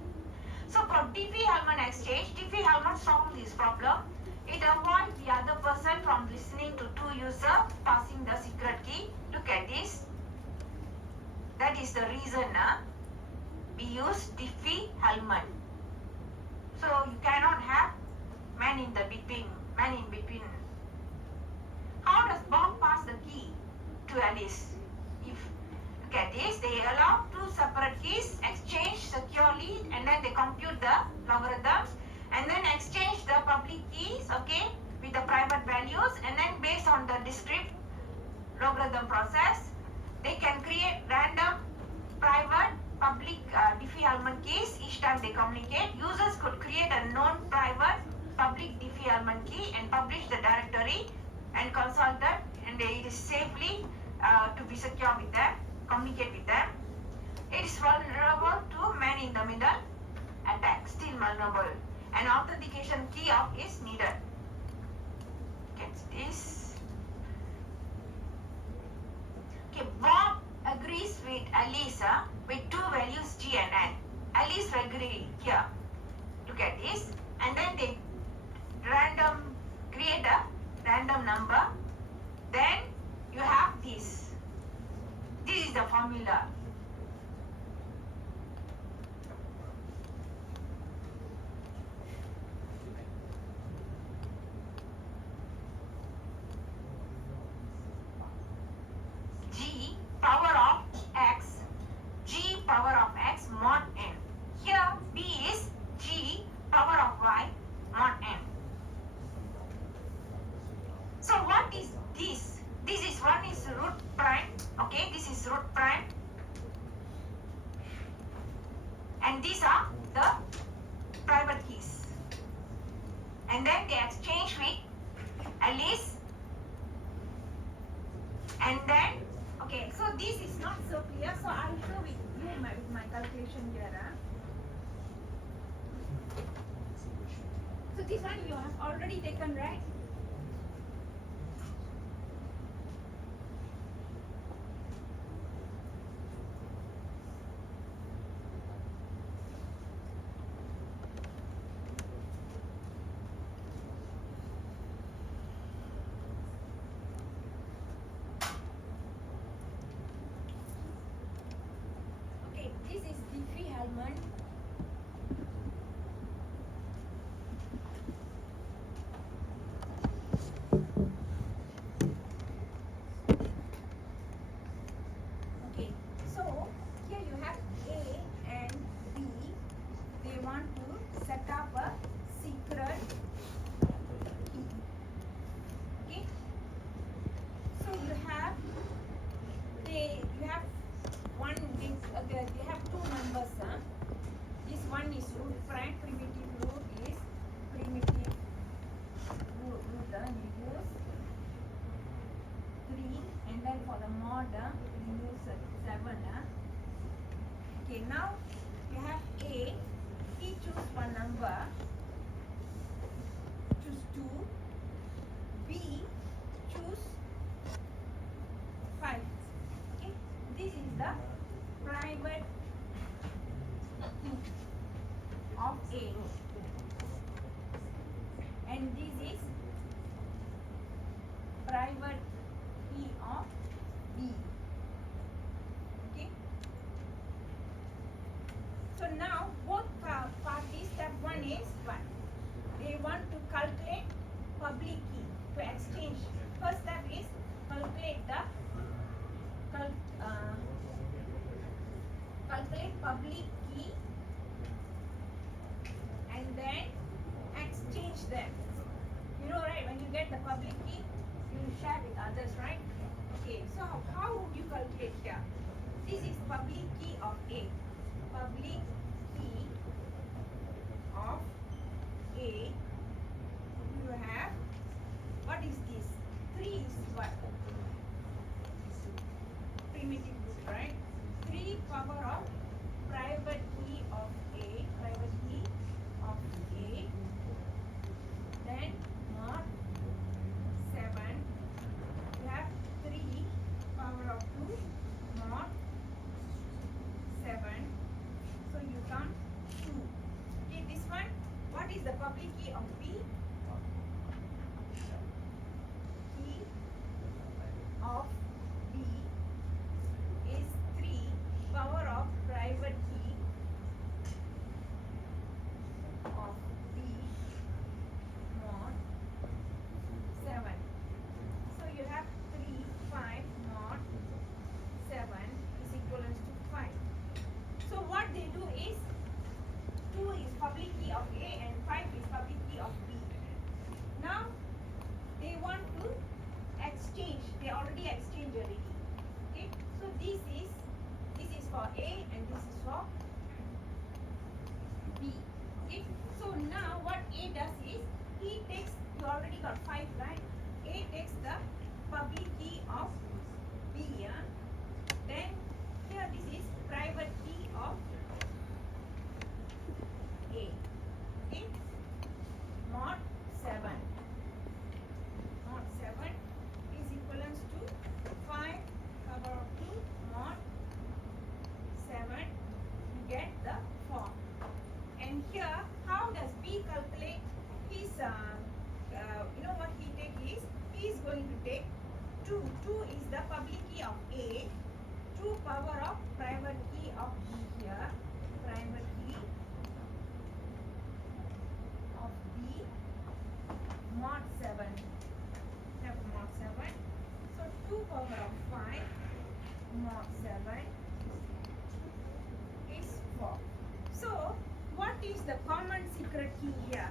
So for Diffie-Hellman exchange, Diffie-Hellman solves this problem. It avoids the other person from listening to two users passing the secret key. Look at this. That is the reason we use Diffie-Hellman. So you cannot have man in between. How does Bob pass the key to Alice? Look at this, they allow two separate keys, exchange securely, and then they compute the logarithms, and then exchange the public keys, okay, with the private values, and then based on the discrete logarithm process, they can create random private public Diffie-Hellman keys each time they communicate. Users could create a known private public Diffie-Hellman key and publish the directory and consult them, and it is safely to be secure with them, communicate with them. It is vulnerable to man-in-the-middle attack, still vulnerable. An authentication key is needed. Get this. Okay, Bob agrees with Alice with two values G and N. Alice will agree here. Look at this, and then they create a random number. Then you have this. This is the formula. G power of x, G power of x mod n. Here B is G power of y mod n. So what is this? This is one is root prime. Okay, this is root prime. And these are the private keys. And then they exchange with Alice. And then, okay, so this is not so clear. So I'll show with you with my calculation here. So this one you have already taken, right? Hellman. Okay, so here you have A and B. They want to set up a secret key. Okay, so you have one they have two numbers. This one is root prime, primitive root is primitive root. You use 3, and then for the mod you use 7. Okay, now you have A. He choose one number, choose 2. B choose 5. Okay, this is the private key of A, and this is private key of B. Okay, so now both parties, step 1 is 1. They want to calculate public key to exchange. First step is calculate the calculate public key and then exchange them. You know, right? When you get the public key, you share with others, right? Okay, so how would you calculate here? This is public key of A. Public key of A. You have, what is this? 3 is what? Primitive root, right? 3 power of private key of A. Private key of A. Then mod 7. You have 3 power of 2 mod 7. So you come 2. Okay, this one, what is the public key of B? Key of B is 3 power of private key of B mod 7. So you have 3, 5 mod 7 is equivalent to 5. So what they do is 2 is public key of A and 5 is public key of B. Now they want to exchange. They already exchanged already. Okay, so this is for A and this is for B. Okay, so now what A does is he takes, you already got 5, right? A takes the public key of B. Then here this is private key of A. Okay, mod 7. Mod 7 is equivalent to 5 power of 2 mod 7. You get the form. And here, how does B calculate his, you know what he take is, he is going to take 2. 2 is the public key of A. 2 power of private key of B here. Private key of B mod 7. Have mod 7. So 2 power of 5 mod 7 is 4. So what is the common secret key here?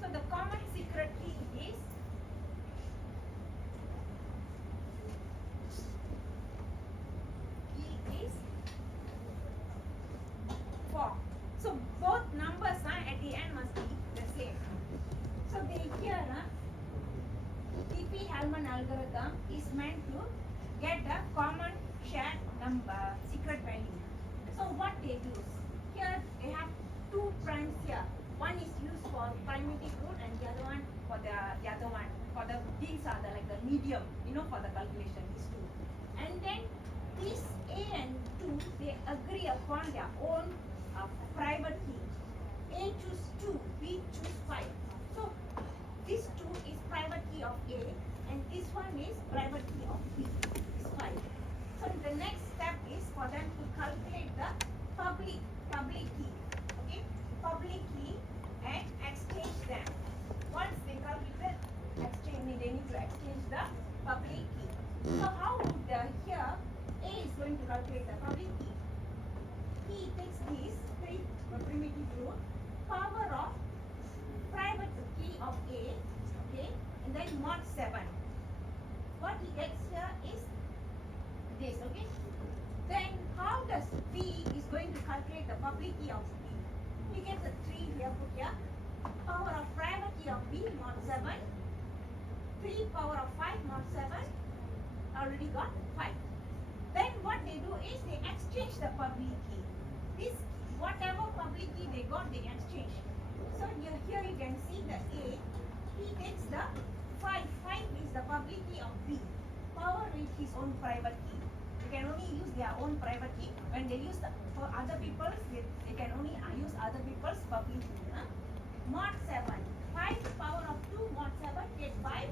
So the common secret key is key is 4. So both numbers at the end must be the same. So they here TP-Hellman algorithm is meant to get the common shared number secret value. So what they do, here they have 2 primes here. One is used for primitive root and the other one for the other one. For the, these are the like the medium, you know, for the calculation, these 2. And then these A and 2, they agree upon their own private key. A choose 2, B choose 5. So this 2 is private key of A and this one is private key of B, is 5. So the next step is for them to calculate the public key. is going to calculate the public key. He takes this primitive root, power of private key of A, okay, and then mod 7. What he gets here is this, okay. Then how does P is going to calculate the public key of B? He gets the 3 here, put here. Power of private key of B, mod 7. 3 power of 5, mod 7. Already got 5. Then what they do is they exchange the public key. This, whatever public key they got, they exchange. So here you can see the A. He takes the 5. 5 is the public key of B. Power with his own private key. They can only use their own private key. When they use for other people's, they can only use other people's public key. Mod 7. 5 power of 2 mod 7 get 5.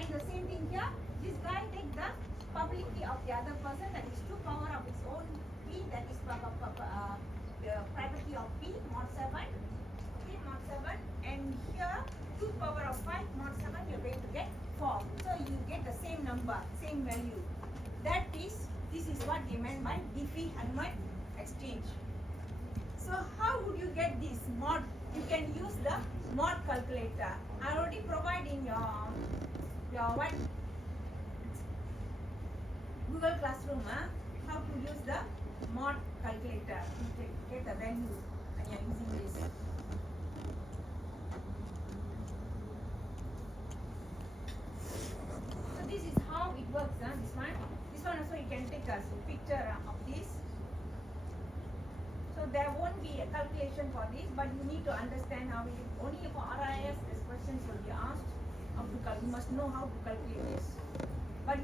And the same thing here. This guy take the public key of the other person, that is 2 power of his own key, that is the private key of B, mod 7. Okay, mod 7. And here 2 power of 5 mod 7, you're going to get 4. So you get the same number, same value. This is what they meant by Diffie-Hellman exchange. So how would you get this mod? You can use the mod calculator. I already provide in your what? Google Classroom, how to use the mod calculator to get the value, and you're using this. So this is how it works. This one also you can take a picture of this. So there won't be a calculation for this, but you need to understand how it is. Only for RIS, these questions will be asked. You must know how to calculate this. But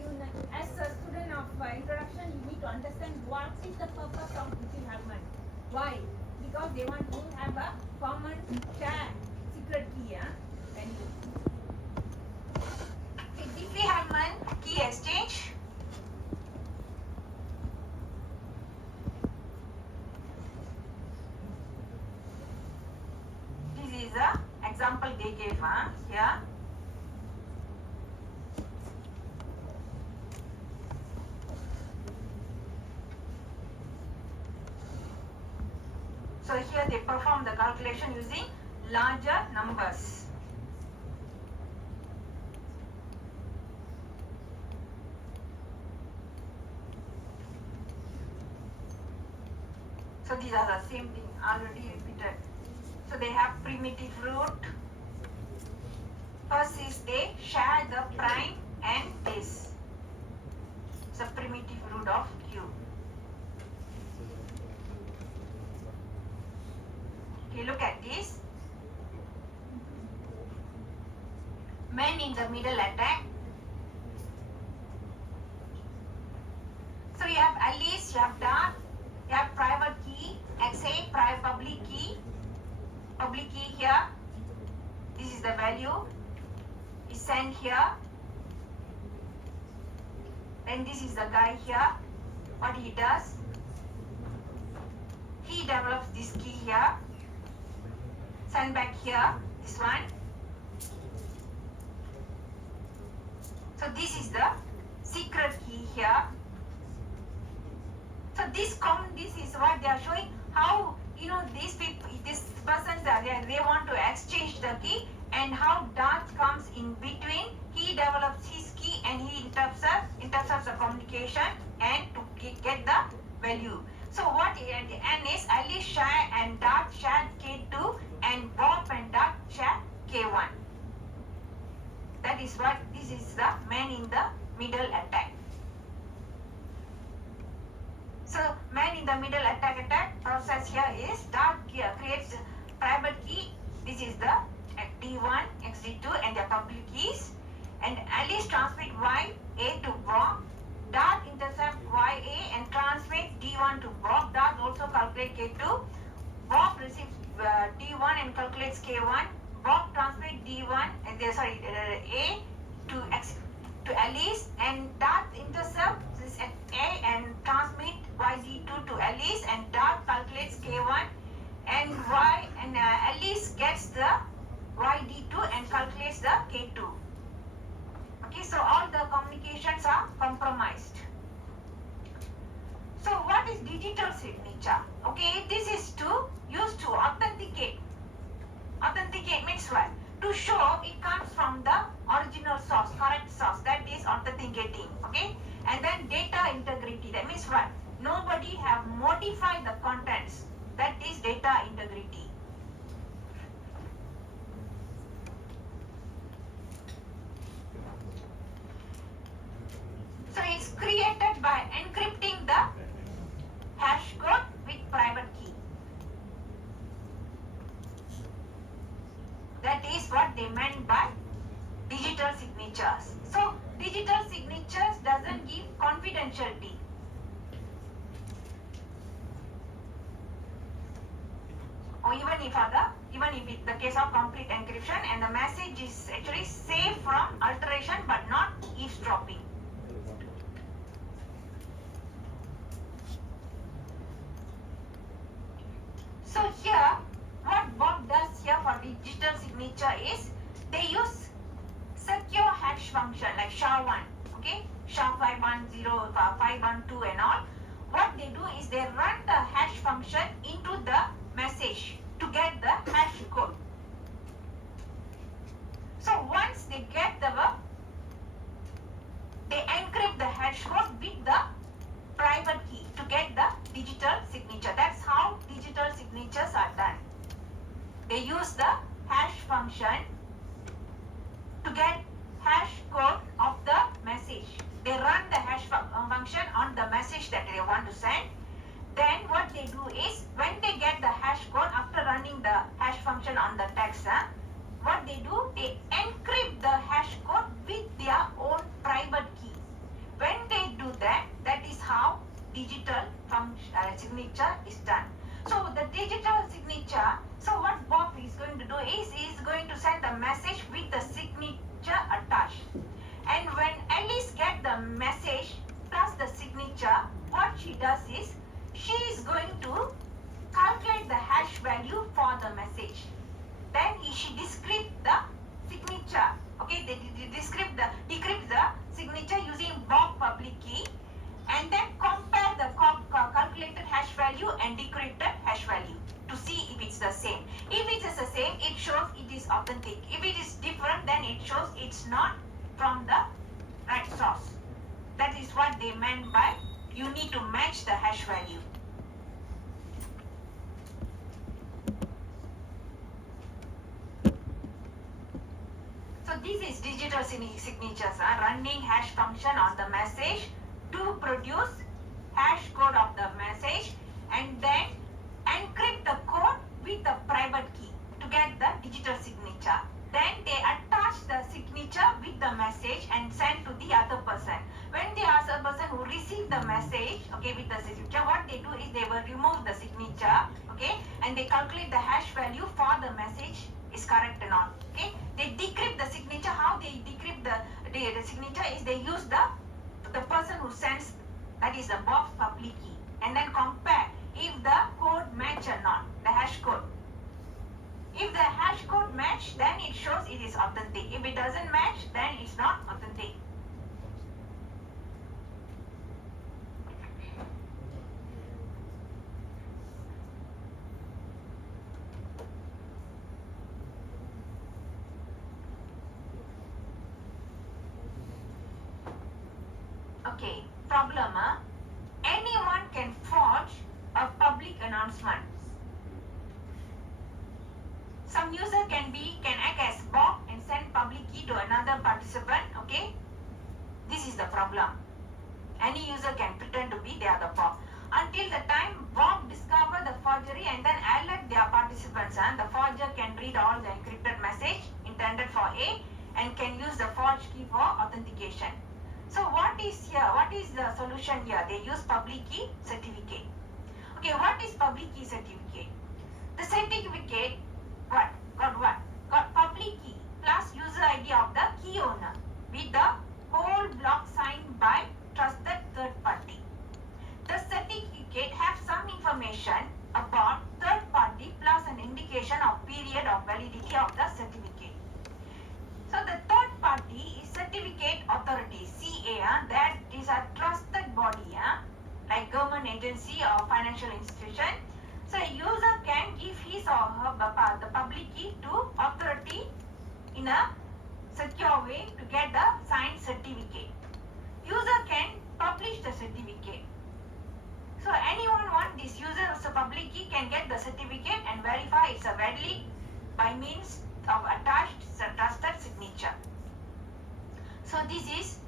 as a student of introduction, you need to understand what is the purpose of Diffie-Hellman. Why? Because they want to have a common share secret key. Diffie-Hellman key exchange. This is the example they gave here. So here they perform the calculation using larger numbers. So these are the same thing already repeated. So they have primitive root. First is they share the prime and this. It's a primitive root of Q. Okay, look at this. Men in the middle attack. So you have Alice, you have Dart, you have private key, XA, private public key here. This is the value. Is sent here. Then this is the guy here. What he does? He develops this key here. Send back here, this one. So this is the secret key here. So this is what they are showing, how these people, these persons are there, they want to exchange the key, and how Dart comes in between. He develops his key and he intercepts the communication and to get the value. So what at the end is Alice share and Dart share K2 and Bob and Dart share K1. That is what this is the man in the middle attack. So man in the middle attack process here is Dart creates private key. This is the D1, XD2 and their public keys. And Alice transmit YA to Bob. Dart intercept YA and transmit D1 to Bob. Dart also calculate K2. Bob receives D1 and calculates K1. Bob transmit D1 and A to Alice, and Dart intercepts this at A and transmit YD2 to Alice, and Dart calculates K1 and Alice gets the YD2 and calculates the K2. Okay, so all the communications are compromised. digital signature. Okay, this is to use to authenticate. Authenticate means what? To show it comes from the original source, correct source. That is authenticating. Okay, and then data integrity. That means what? Nobody have modified the contents. That is data integrity. So it's created by encrypting the hash code with private key. That is what they meant by digital signatures. So digital signatures doesn't give confidentiality. Or even if it's the case of complete encryption and the message is actually safe from alteration but not eavesdropping. So here, what Bob does here for digital signature is they use secure hash function like SHA-1, okay, SHA-510, 512 and all. What they do is they run the hash function into the message to get the hash code. So once they get they encrypt the hash code with the private key to get the digital signature. That's how digital signatures are done. They use the hash function to get hash code of the message. They run the hash function on the message that they want to send. Then what they do is when they get the hash code after running the hash function on the text, what they do, they encrypt the hash code with their own private key. When they do that, that is how digital signature is done. So the digital signature, so what Bob is going to do is he is going to send the message with the signature attached. And when Alice gets the message plus the signature, what she does is she is going to calculate the hash value for the message. Then she decrypts the signature. Okay, they decrypt the signature using Bob public key, and then compare the calculated hash value and decrypted hash value to see if it's the same. If it is the same, it shows it is authentic. If it is different, then it shows it's not from the right source. That is what they meant by you need to match the hash value. So this is digital signatures, running hash function on the message to produce hash code of the message and then encrypt the code with the private key to get the digital signature. Then they attach the signature with the message and send to the other person. When the other person who received the message, okay, with the signature, what they do is they will remove the signature, okay, and they calculate the hash value for the message is correct or not. Okay, they decrypt the signature. How they decrypt the signature is they use the person who sends, that is the Bob's public key, and then compare if the code match or not, the hash code. If the hash code match, then it shows it is authentic. If it doesn't match, then it's not authentic. Okay, problem. Anyone can forge a public announcement. Some user can act as Bob and send public key to another participant. Okay, this is the problem. Any user can pretend to be the other Bob until the time Bob discover the forgery and then alert their participants. The forger can read all the encrypted message intended for A and can use the forged key for authentication. So what is here? What is the solution here? They use public key certificate. Okay, what is public key certificate? The certificate got public key plus user ID of the key owner with the whole block signed by trusted third party. The certificate has some information about third party plus an indication of period of validity of the certificate. So the third party is certificate authority, CA, that is a trusted body, like government agency or financial institution. So a user can give his or her the public key to authority in a secure way to get the signed certificate. User can publish the certificate. So anyone want this user of the public key can get the certificate and verify it's a valid by means of attached trusted signature. So this is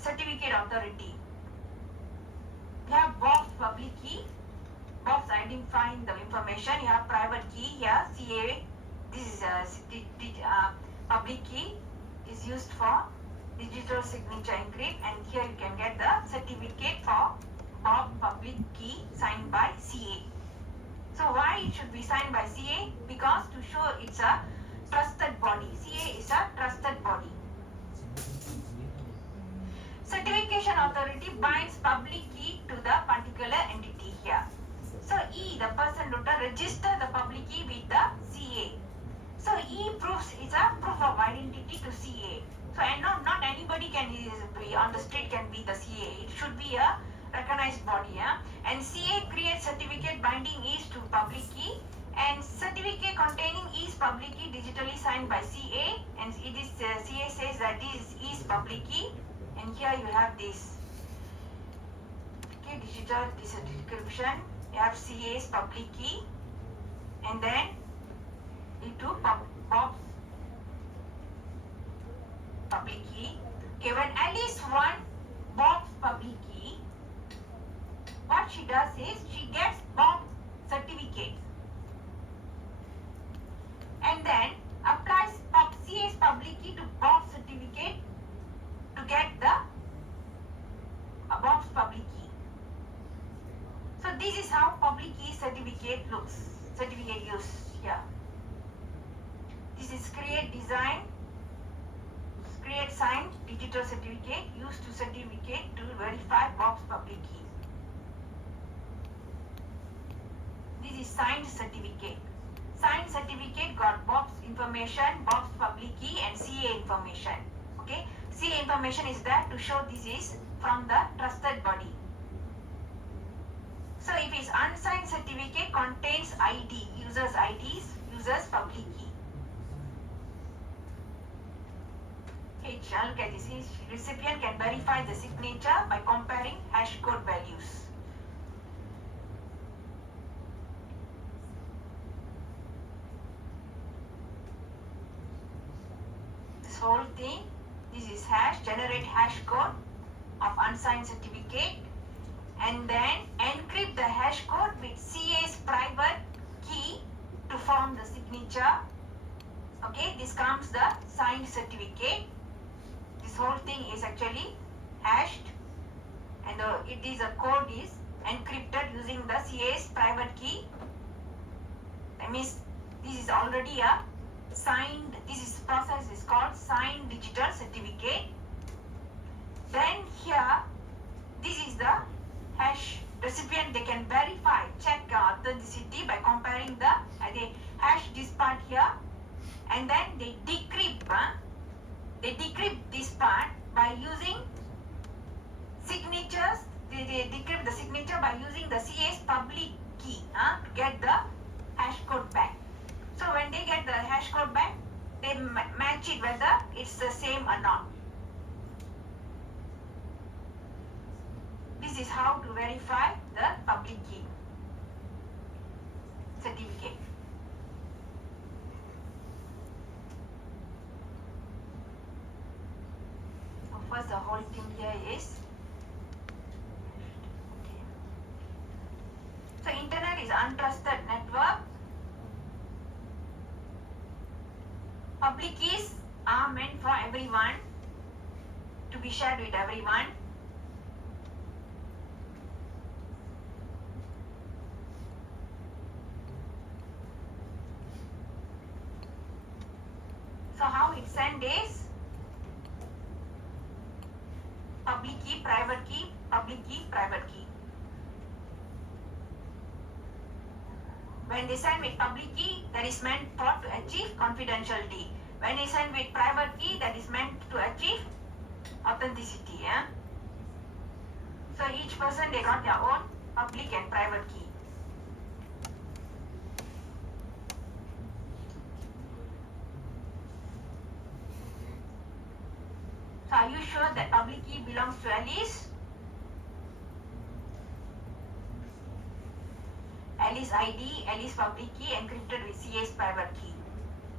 certificate authority. We have box public key, box identifying the information. You have private key here, CA. This is a public key is used for digital signature encrypt, and here you can get the certificate for Bob public key signed by CA. So why it should be signed by CA? Because to show it's a trusted body. CA is a trusted body. Certification authority binds public key to the particular entity here. So E, the person to register the public key with the CA. So E proves it's a proof of identity to CA. So and not anybody can be on the street can be the CA. It should be a recognized body. And CA creates certificate binding is to public key, and certificate containing is public key digitally signed by CA, and it is CA says that this is public key, and here you have this. Okay, digital this is description. You have CA's public key, and then into box public key. Okay, when Alice won Bob's public key, what she does is she gets Bob's certificate and then applies CA's public key to Bob's certificate to get the Bob's public key. So this is how public key certificate looks. Certificate use here. This is create signed digital certificate used to certificate to verify Bob's public key. This is signed certificate. Signed certificate got Bob's information, Bob's public key, and CA information. Okay, CA information is there to show this is from the trusted body. So if it's unsigned certificate contains ID, user's IDs, user's public key. Look at this. Recipient can verify the signature by comparing hash code values. This whole thing, this is generate hash code of unsigned certificate, and then encrypt the hash code with CA's private key to form the signature. Okay, this comes the signed certificate. This whole thing is actually hashed, and it is a code is encrypted using the CA's private key. That means this is already a signed. This process is called signed digital certificate. Then here, this is the hash. Recipient they can verify, check authenticity by comparing the hash this part here, and then they decrypt. They decrypt this part by using signatures. They decrypt the signature by using the CA's public key to get the hash code back. So when they get the hash code back, they match it whether it's the same or not. This is how to verify the public key certificate. First, the whole thing here is so internet is untrusted network. Public keys are meant for everyone to be shared with everyone. So how it send is public key, private key, public key, private key. When they send with public key, that is meant for to achieve confidentiality. When they send with private key, that is meant to achieve authenticity. So each person, they got their own public and private key. So are you sure that public key belongs to Alice? Alice ID, Alice public key encrypted with CS private key.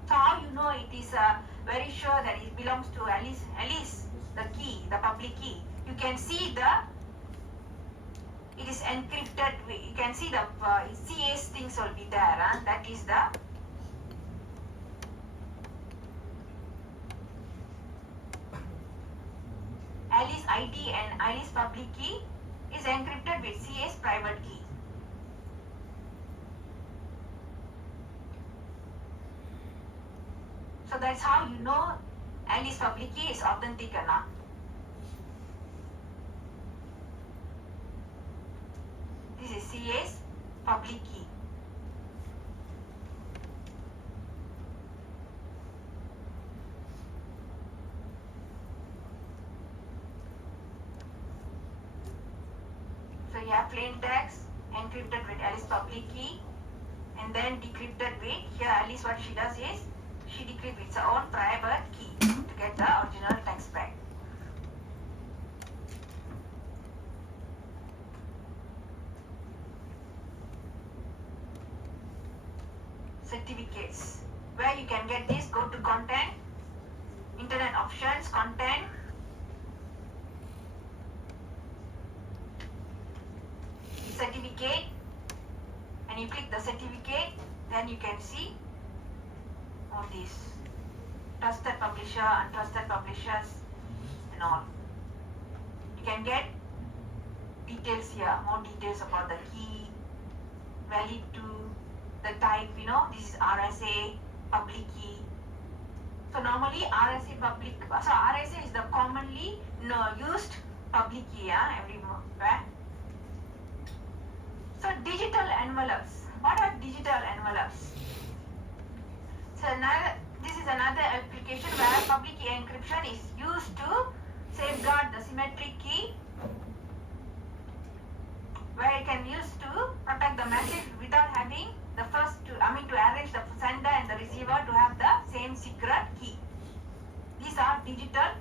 So how you know it is very sure that it belongs to Alice, the key, the public key. You can see it is encrypted, you can see the CS things will be there, that is the Alice ID and Alice public key is encrypted with CS private key. So that's how you know Alice public key is authentic or not. This is CS public key. So you have plain text encrypted with Alice public key and then decrypted with, here Alice what she does is she decrypts with her own private key to get the original text back. Certificates. Where you can get this, go to content, internet options, content, certificate, and you click the certificate, then you can see all these trusted publisher, untrusted publishers and all. You can get details here, more details about the key, valid to, the type, this is RSA public key. So normally RSA public, so RSA is the commonly used public key everywhere. So digital envelopes. What are digital envelopes? So this is another application where public key encryption is used to safeguard the symmetric key, where you can use to protect the message without having to arrange the sender and the receiver to have the same secret key. These are digital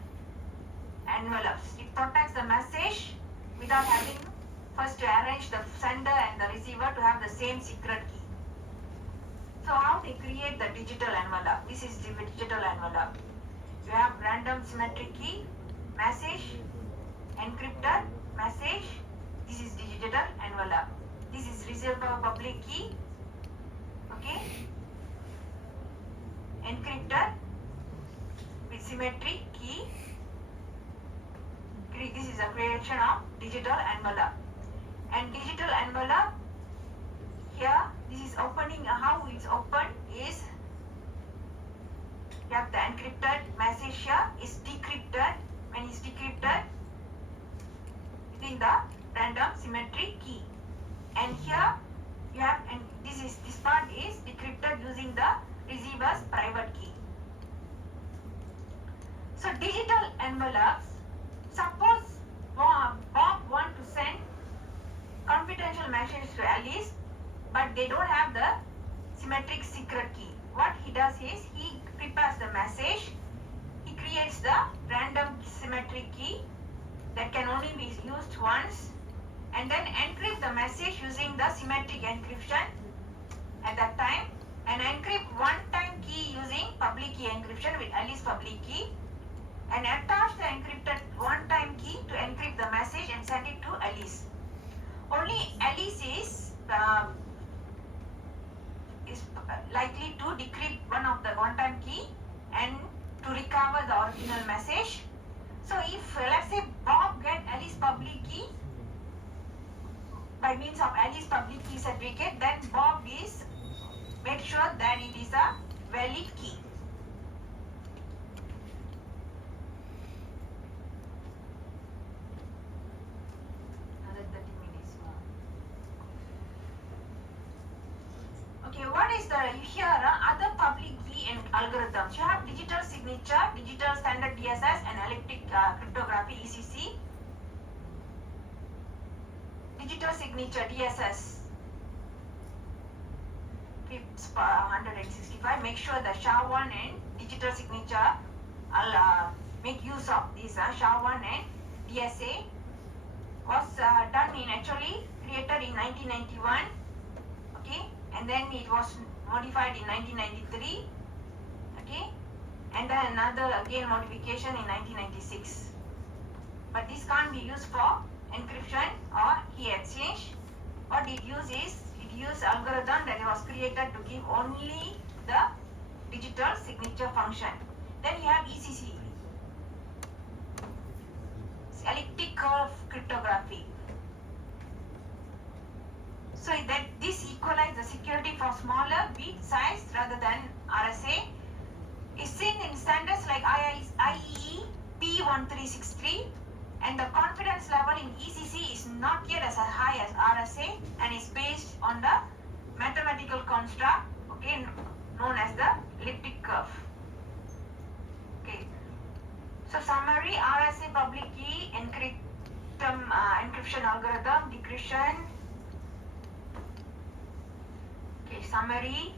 envelopes. It protects the message without having first to arrange the sender and the receiver to have the same secret key. So how they create the digital envelope? This is the digital envelope. You have random symmetric key, message, encrypted message. This is digital envelope. This is receiver public key. Okay. Encrypted with symmetric key. This is a creation of digital envelope. And digital envelope, here this is opening, how it's open is, you have the encrypted message here is decrypted. When it's decrypted within the random symmetric key, and here you have, and this part is decrypted using the receiver's private key. So digital envelopes, suppose Bob want to send confidential message to Alice, but they don't have the symmetric secret key. What he does is he prepares the message, he creates the random symmetric key that can only be used once, and then encrypt the message using the symmetric encryption at that time, and encrypt one-time key using public key encryption with Alice public key, and attach the encrypted one-time key to encrypt the message and send it to Alice. Only Alice is likely to decrypt one of the one-time key and to recover the original message. So if let's say Bob get Alice public key by means of Alice public key certificate, then Bob is make sure that it is a valid key. Another 30 minutes more. Okay, what is the here other public key and algorithms? You have digital signature, digital standard DSS, and elliptic cryptography ECC. digital signature DSS. FIPS 165. Make sure the SHA-1 and digital signature. I'll make use of this SHA-1 and DSA was done in actually created in 1991. Okay, and then it was modified in 1993. Okay, and then another again modification in 1996. But this can't be used for encryption or key exchange. What it uses, it uses algorithm that was created to give only the digital signature function. Then you have ECC, elliptic curve cryptography. So that this equalizes the security for smaller bit size rather than RSA. Is seen in standards like IEEE P1363, and the confidence level in ECC is not yet as high as RSA and is based on the mathematical construct, okay, known as the elliptic curve. Okay. So summary: RSA public key encryption algorithm decryption. Okay, summary.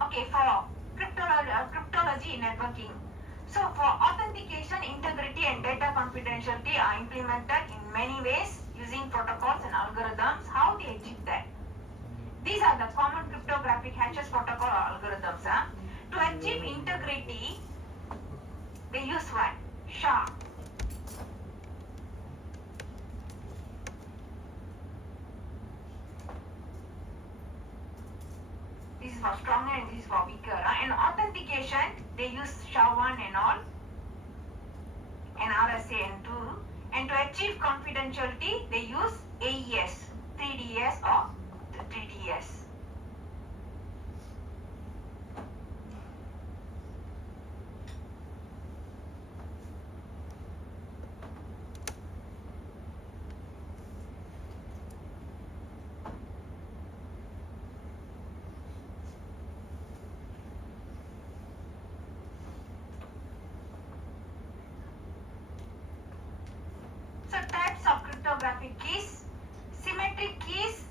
Okay, for cryptology in networking. So for authentication, integrity and data confidentiality are implemented in many ways using protocols and algorithms. How they achieve that? These are the common cryptographic hashes protocol or algorithms. To achieve integrity, they use what? SHA. This is for stronger and this is for weaker. And authentication, they use SHA-1 and all, and RSA and 2. And to achieve confidentiality, they use AES, 3DS or 3DS. So types of cryptographic keys. Symmetric keys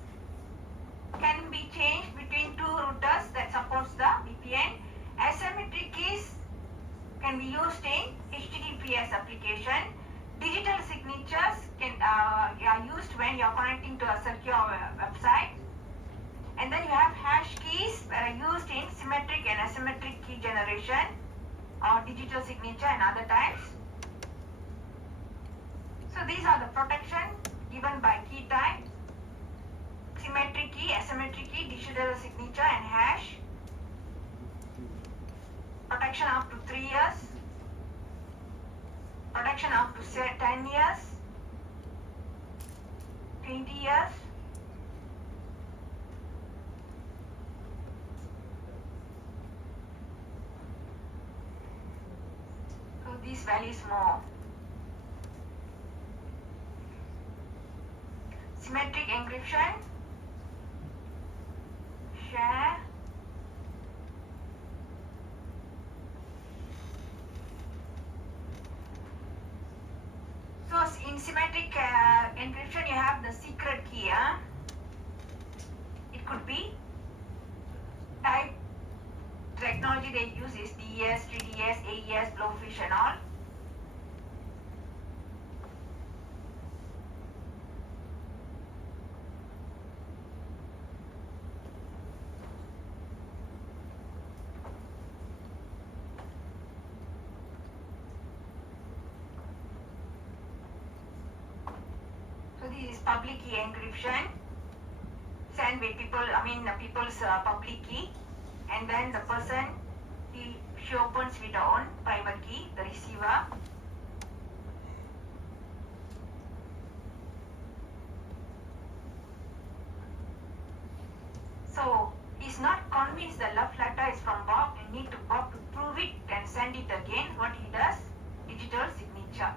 can be changed between two routers that supports the VPN. Asymmetric keys can be used in HTTPS application. Digital signatures are used when you are connecting to a secure website. And then you have hash keys that are used in symmetric and asymmetric key generation or digital signature and other types. So these are the protection given by key type: symmetric key, asymmetric key, digital signature and hash. Protection up to 3 years. Protection up to 10 years, 20 years. So these values more. Symmetric encryption, share, so in symmetric encryption you have the secret key. It could be type. Technology they use is DS, 3DS, AES, blowfish and all. This is public key encryption. Send with people's public key, and then the person she opens with her own private key, the receiver. So he's not convinced the love letter is from Bob and need to Bob to prove it and send it again. What he does? Digital signature.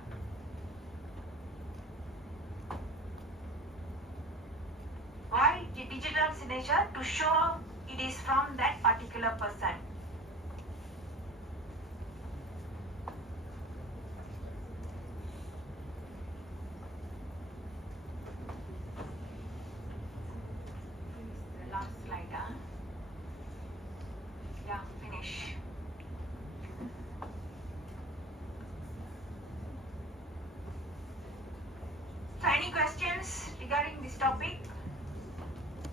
Why digital signature? To show it is from that particular person. topic.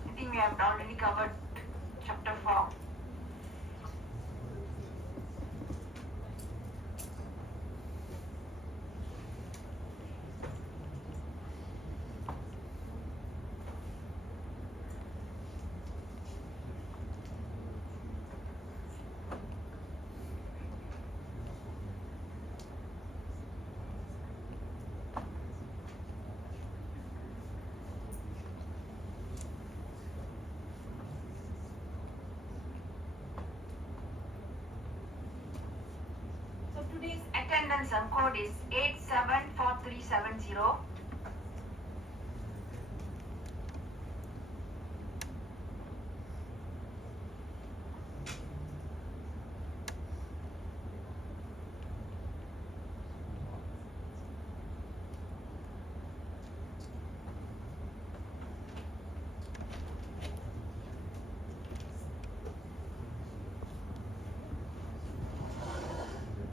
I think we have already covered chapter 4. So today's attendance code is 874370.